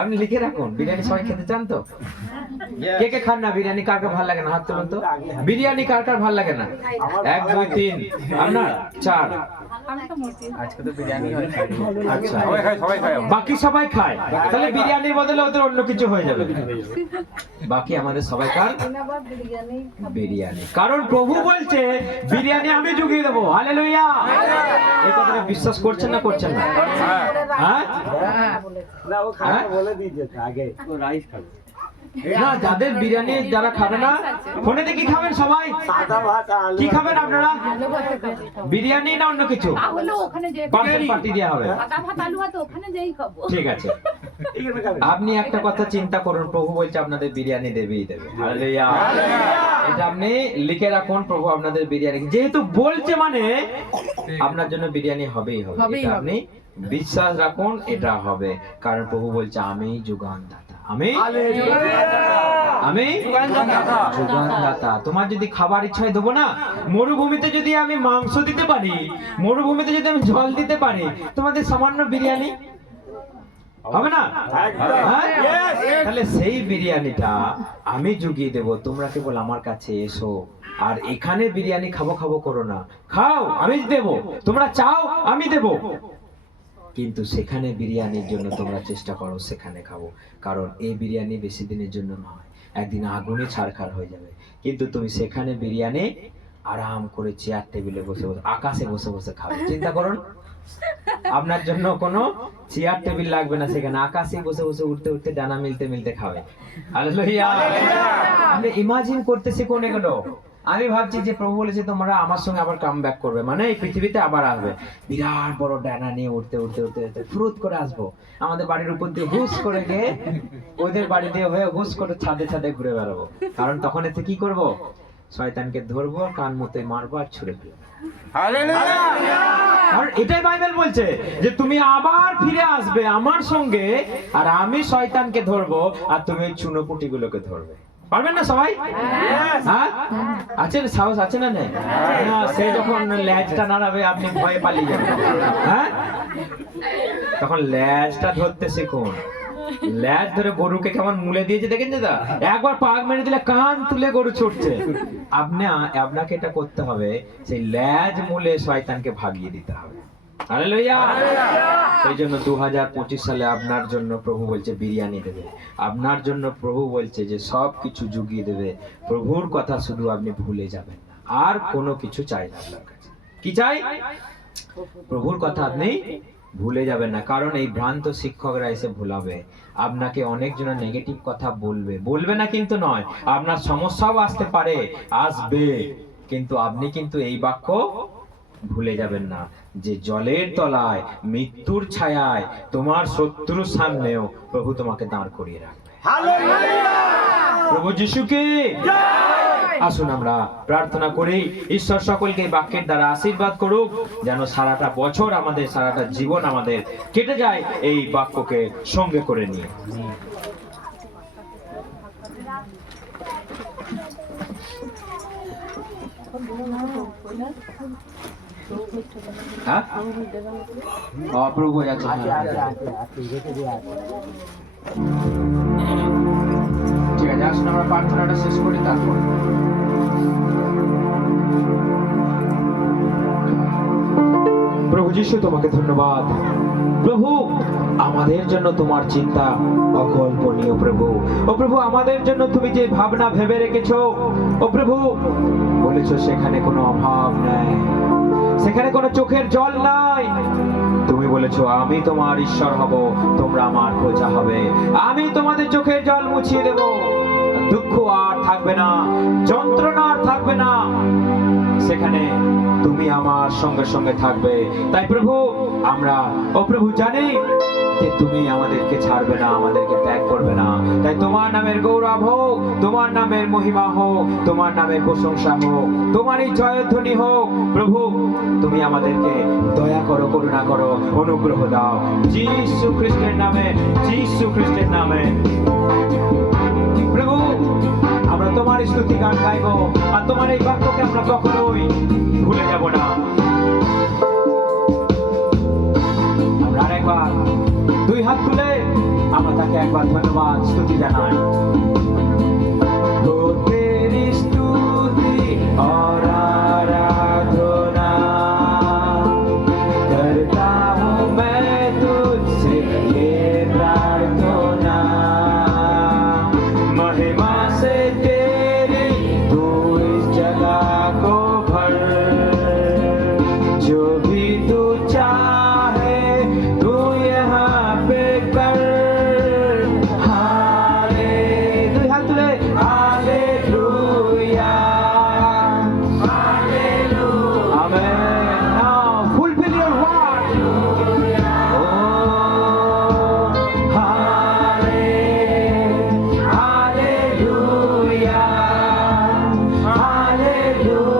আপনি লিখে রাখুন। বিরিয়ানি সবাই খেতে চান তো? কে কে খান না বিরিয়ানি? কার কার ভালো লাগে না হাত তুলুন তো। বিরিয়ানি কার কার ভালো লাগে না? 1 2 3 আপনার 4। আজকে তো বিরিয়ানি হয়। আচ্ছা, সবাই খায় বাকি সবাই খায়, তাহলে বিরিয়ানির বদলে ওদের অন্য কিছু হয়ে যাবে। বাকি আমাদের সবাই খান বিরিয়ানি, কারণ প্রভু বলছে বিরিয়ানি আমি জুগিয়ে দেবো। হালেলুয়া। এই কথাটা বিশ্বাস করছেন না করছেন না? হ্যাঁ না ও হ্যাঁ? বলে দিয়েছে আগে ও রাইস খাবে। না, যাদের বিরিয়ানি যারা খাবে না, ফোনে কি খাবেন সবাই? সাদা ভাত আলু কি খাবেন আপনারা? বিরিয়ানি না অন্য কিছু? তাহলে ওখানে যে পার্টি দেওয়া হবে। আটা ভাত আলু ভাত ওখানে যেই খাবো। ঠিক আছে, আপনি একটা কথা চিন্তা করুন, প্রভু বলছে আপনাদের বিরিয়ানি দেবেই দেবে। হালেলুয়া। এটা আপনি লিখে রাখুন, প্রভু আপনাদের বিরিয়ানি যেহেতু বলছে মানে আপনার জন্য বিরিয়ানি হবেই হবে। এটা আপনি বিশ্বাস রাখুন, এটা হবে, কারণ প্রভু বলছে আমি যোগানদাতা। আমি যোগানদাতা। তোমার যদি খাবার ইচ্ছা দেবো না, মরুভূমিতে যদি আমি মাংস দিতে পারি, মরুভূমিতে যদি আমি জল দিতে পারি, তোমাদের সামান্য বিরিয়ানি হবে না? হ্যাঁ? তাহলে সেই বিরিয়ানিটা আমি জুগিয়ে দেব। তোমরা কেবল আমার কাছে এসো, আর এখানে বিরিয়ানি খাবো খাবো করো না। খাও, আমি দেব। তোমরা চাও, আমি দেব। কিন্তু সেখানে বিরিয়ানির জন্য তোমরা চেষ্টা করো সেখানে খাবো, কারণ এই বিরিয়ানি বেশি দিনের জন্য নয়, একদিন আগুনে ছারখার হয়ে যাবে। কিন্তু তুমি সেখানে বিরিয়ানি আরাম করে চেয়ার টেবিলে বসে বসে, আকাশে বসে বসে খাবে। চিন্তা করুন, আপনার জন্য কোনো চেয়ার টেবিল লাগবে না, সেখানে আকাশে বসে বসে উঠতে উঠতে ডানা মিলতে মিলতে খাবে। হালেলুয়া। আপনি ইমাজিন করতে শিখুন এগুলো। আমি ভাবছি যে প্রভু বলেছে তোমরা আমার সঙ্গে আবার কাম ব্যাক করবে, মানে এই পৃথিবীতে আবার আসবে। বিরাট বড় ডানা নিয়ে উঠতে উঠতে উঠতে উঠতে ফুরুত করে আসবো, আমাদের বাড়ির উপর দিয়ে হুস করে গিয়ে ওদের বাড়ি দিয়ে হয়ে হুস করে ছাদে ছাদে ঘুরে বেড়াবো। কারণ তখন এতে কি করব? শয়তানকে ধরবো, কান মতে মারবো আর ছুড়ে ফেলবো। আর এটাই বাইবেল বলছে যে তুমি আবার ফিরে আসবে আমার সঙ্গে, আর আমি শয়তানকে ধরবো আর তুমি ওই চুনোপুটি গুলোকে ধরবে। পারবেন না সবাই? হ্যাঁ, আছেন? সাহস আছে না? নেই? না, সে যখন ল্যাজটা নাড়াবে আপনি ভয়ে পালিয়ে যাবেন। হ্যাঁ, তখন ল্যাজটা ধরতে শিখুন। ল্যাজ ধরে গরুকে কেমন মুলে দিয়েছে দেখেন দাদা, একবার পাক মেরে দিলে কান তুলে গরু ছুটছে। আপনাকে এটা করতে হবে, সেই ল্যাজ মুলে শয়তানকে ভাগিয়ে দিতে হবে। হালেলুয়া। এই জন্য 2025 সালে আপনার জন্য প্রভু বলছে বিরিয়ানি দেবে, আপনার জন্য প্রভু বলছে যে সব কিছু জুগিয়ে দেবে। প্রভুর কথা শুধু আপনি ভুলে যাবেন না, আর কোনো কিছু চাই না আপনার কাছে। কি চাই? প্রভুর কথা আপনি ভুলে যাবেন না, কারণ এই ভ্রান্ত শিক্ষকরা এসে ভুলাবে আপনাকে। অনেকজন নেগেটিভ কথা বলবে না কিন্তু নয়, আপনার সমস্যাও আসতে পারে, আসবে, কিন্তু আপনি কিন্তু এই বাক্য ভুলে যাবেন না যে জলের তলায়, মৃত্যুর ছায়ায়, তোমার শত্রুর সামনেও প্রভু তোমাকে দাঁড় করিয়ে রাখবে। প্রভু যিশুকে আসুন আমরা প্রার্থনা করি, ঈশ্বর সকলকে এই বাক্যের দ্বারা আশীর্বাদ করুক, যেন সারাটা বছর আমাদের, সারাটা জীবন আমাদের কেটে যায় এই বাক্যকে সঙ্গে করে নিয়ে। হ্যাঁ, প্রভু আছে। ঠিক আছে, আসুন আমরা প্রার্থনাটা শেষ করি, তারপর প্রভু যিশু তোমাকে ধন্যবাদ। প্রভু, আমাদের জন্য তোমার চিন্তা অকল্পনীয় প্রভু। ও প্রভু, আমাদের জন্য তুমি যে ভাবনা ভেবে রেখেছো, ও প্রভু বলেছো সেখানে কোনো অভাব নেই, সেখানে কোনো চোখের জল নাই। তুমি বলেছো আমি তোমার ঈশ্বর হব, তোমরা আমার প্রজা হবে। আমি তোমাদের চোখের জল মুছিয়ে দেব, দুঃখ আর থাকবে না, যন্ত্রণা আর থাকবে না, সেখানে তুমি আমার সঙ্গে সঙ্গে থাকবে। তাই প্রভু আমরা, ও প্রভু, জানি যে তুমি আমাদেরকে ছাড়বে না, আমাদেরকে ত্যাগ করবে না। তাই তোমার নামের গৌরব হোক, তোমার নামের মহিমা হোক, তোমার নামের প্রশংসা হোক, তোমারই জয়ধ্বনি হোক। প্রভু, তুমি আমাদেরকে দয়া করো, করুণা করো, অনুগ্রহ দাও, যীশু খ্রিস্টের নামে, যীশু খ্রিস্টের নামে। প্রভু, আমরা তোমার স্তুতি গান গাইবো, আর তোমার এই বাক্যকে আমরা কখনোই ভুলে যাব না। আমরা আরেকবার দুই হাত তুলে আমরা তাকে একবার ধন্যবাদ স্তুতি জানাই। ও তেরি स्तुति और आराधना करता हूँ मैं तुझसे ये प्रार्थना, महिमा से तेरी तू इस जगह को भर, जो भी तू चाहे तू यहाँ पे कर। Hallelujah, hallelujah, amen. Now fulfill your word. Oh, hallelujah, hallelujah, hallelujah।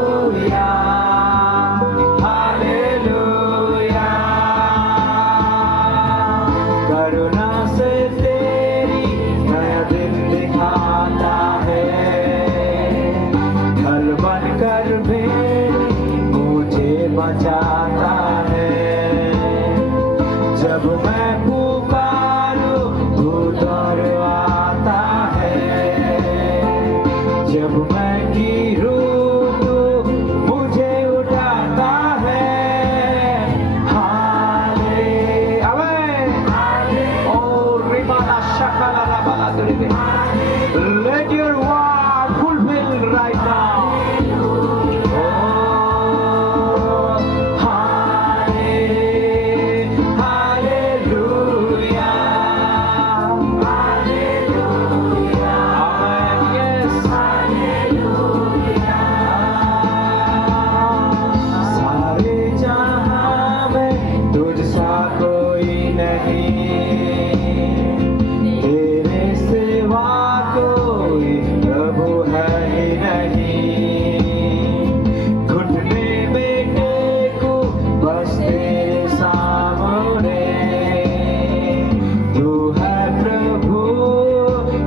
करुणा से तेरी नया दिन दिखाता है, ढल बनकर भी मुझे बचाता है। जब मैं पुकारूं तू दौड़ आता है, जब मैं गिरूं तू मुझे उठाता है। हाले आमेन। ओ रिबाला शकाला ला बाला दुरिबे। Let your word fulfill right now. Oh, hallelujah, hallelujah, amen. Yes, hallelujah। सारे जहां में तुझसा कोई नहीं, तेरे सिवा कोई प्रभु है ही नहीं। घुटने में टेकूं बस तेरे सामने, तू है प्रभु,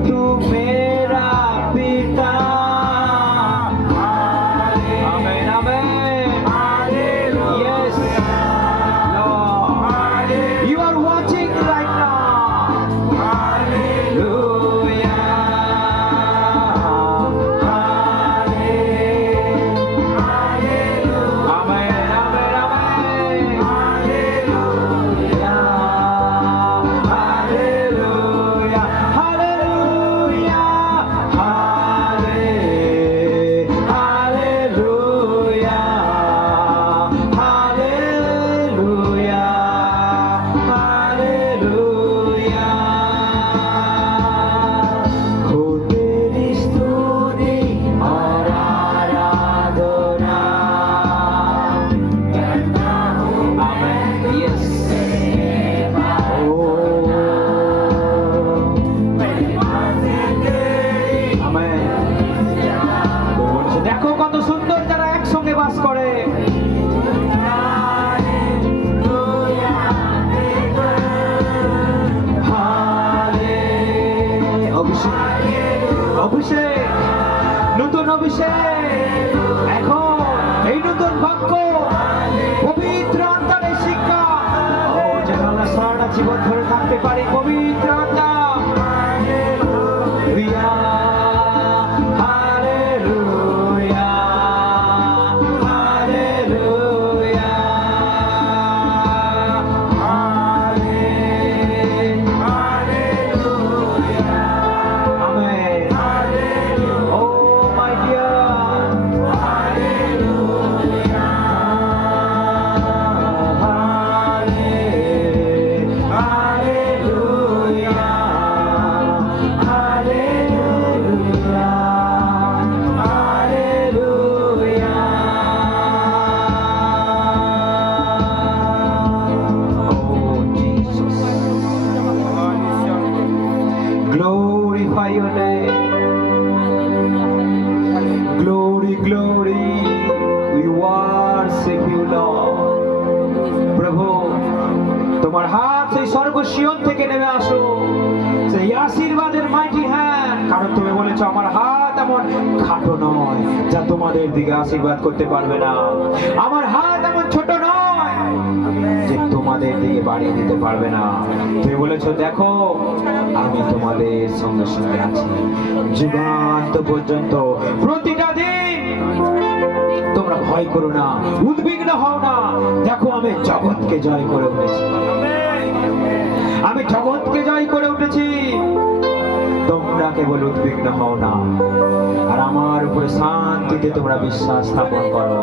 तू मेरा पिता। आमेन, आमेन। Yes, Lord, you are watching right now। Hallelujah, hallelujah, amen, amen, amen, hallelujah, hallelujah, hallelujah, hallelujah, hallelujah। हो तेरी स्तुति और आराधना करता हूँ मैं। Yes, amen. দেখো কত সুন্দর যারা একসঙ্গে বাস করে। অভিষেক, নতুন অভিষেক, এখন এই নতুন বাক্য পবিত্র আত্মার শিক্ষা, ও যেন আমরা সারাটা জীবন ধরে থাকতে পারি। পবিত্র আত্মা, hallelujah, hallelujah, hallelujah, hallelujah, amen. Oh my dear, hallelujah, Glorify your name. Glory, glory. We worship you, Lord. প্রভু, তোমার হাত সেই স্বর্গ সিয়ন থেকে নেমে আসো, সেই আশীর্বাদের মাইটি হ্যান্ড। কারণ তুমি বলেছো আমার হাত এমন খাটো নয় যা তোমাদের দিকে আশীর্বাদ করতে পারবে না, আমার হাত এমন ছোট নয় যে তোমাদের তোমাদের দিকে বাড়িয়ে দিতে পারবে না। তুমি বলেছো দেখো আমি তোমাদের সঙ্গে সঙ্গে আছি যুগান্ত পর্যন্ত, প্রতিটা দিন। তোমরা ভয় করো না, উদ্বিগ্ন হও না। দেখো আমি জগৎকে জয় করে উঠেছি, আমি জগৎকে জয় করে উঠেছি। তোমরা কেবল উদ্বিগ্ন হও না, আর আমার উপরে শান্তিতে তোমরা বিশ্বাস স্থাপন করো।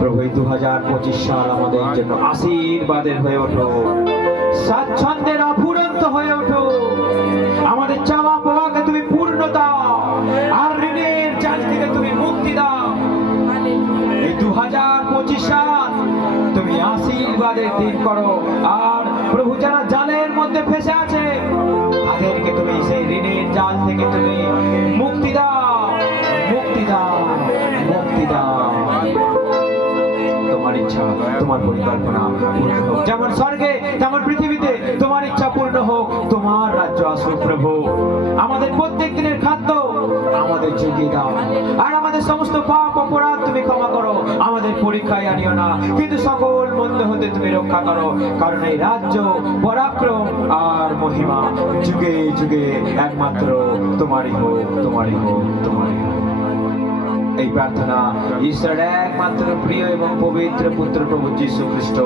প্রভু 2025 সাল আমাদের জন্য আশীর্বাদের হয়ে ওঠো, স্বাচ্ছন্দ্যের অফুরন্ত হয়ে ওঠো। আমাদের চাওয়া পাওয়াকে তুমি পূর্ণ দাও, আর ঋণের জাল থেকে তুমি মুক্তি দাও। এই 2025 সাল তুমি আশীর্বাদের দিন করো। আর প্রভু যারা জালের মধ্যে ফেসে আছে তাদেরকে তুমি সেই ঋণের জাল থেকে তুমি মুক্তি দাও, মুক্তি দাও, মুক্তি দাও। তোমার ইচ্ছা, তোমার পরিকল্পনা পূর্ণ হোক, যেমন স্বর্গে তেমন পৃথিবীতে। তোমার ইচ্ছা পূর্ণ হোক, তোমার রাজ্য আসুক প্রভু। আমাদের প্রত্যেক দিনের খাদ্য আমাদের জুগিয়ে দাও, আর আমাদের সমস্ত পাপ অপরাধ তুমি ক্ষমা করো। আমাদের পরীক্ষায় আনিও না, কিন্তু সকল মন্দ হতে তুমি রক্ষা করো। কারণ এই রাজ্য, পরাক্রম আর মহিমা যুগে যুগে একমাত্র তোমারই হোক, তোমারই হোক, তোমারই হোক। এই প্রার্থনা ঈশ্বরের একমাত্র প্রিয় এবং পবিত্র পুত্র প্রভু যীশু খ্রিস্ট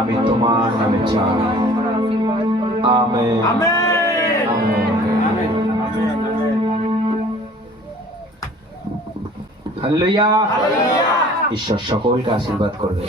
আমি তোমার নামে চাই। Amen, amen. হালেলুয়া। ঈশ্বর সকলকে আশীর্বাদ করবে।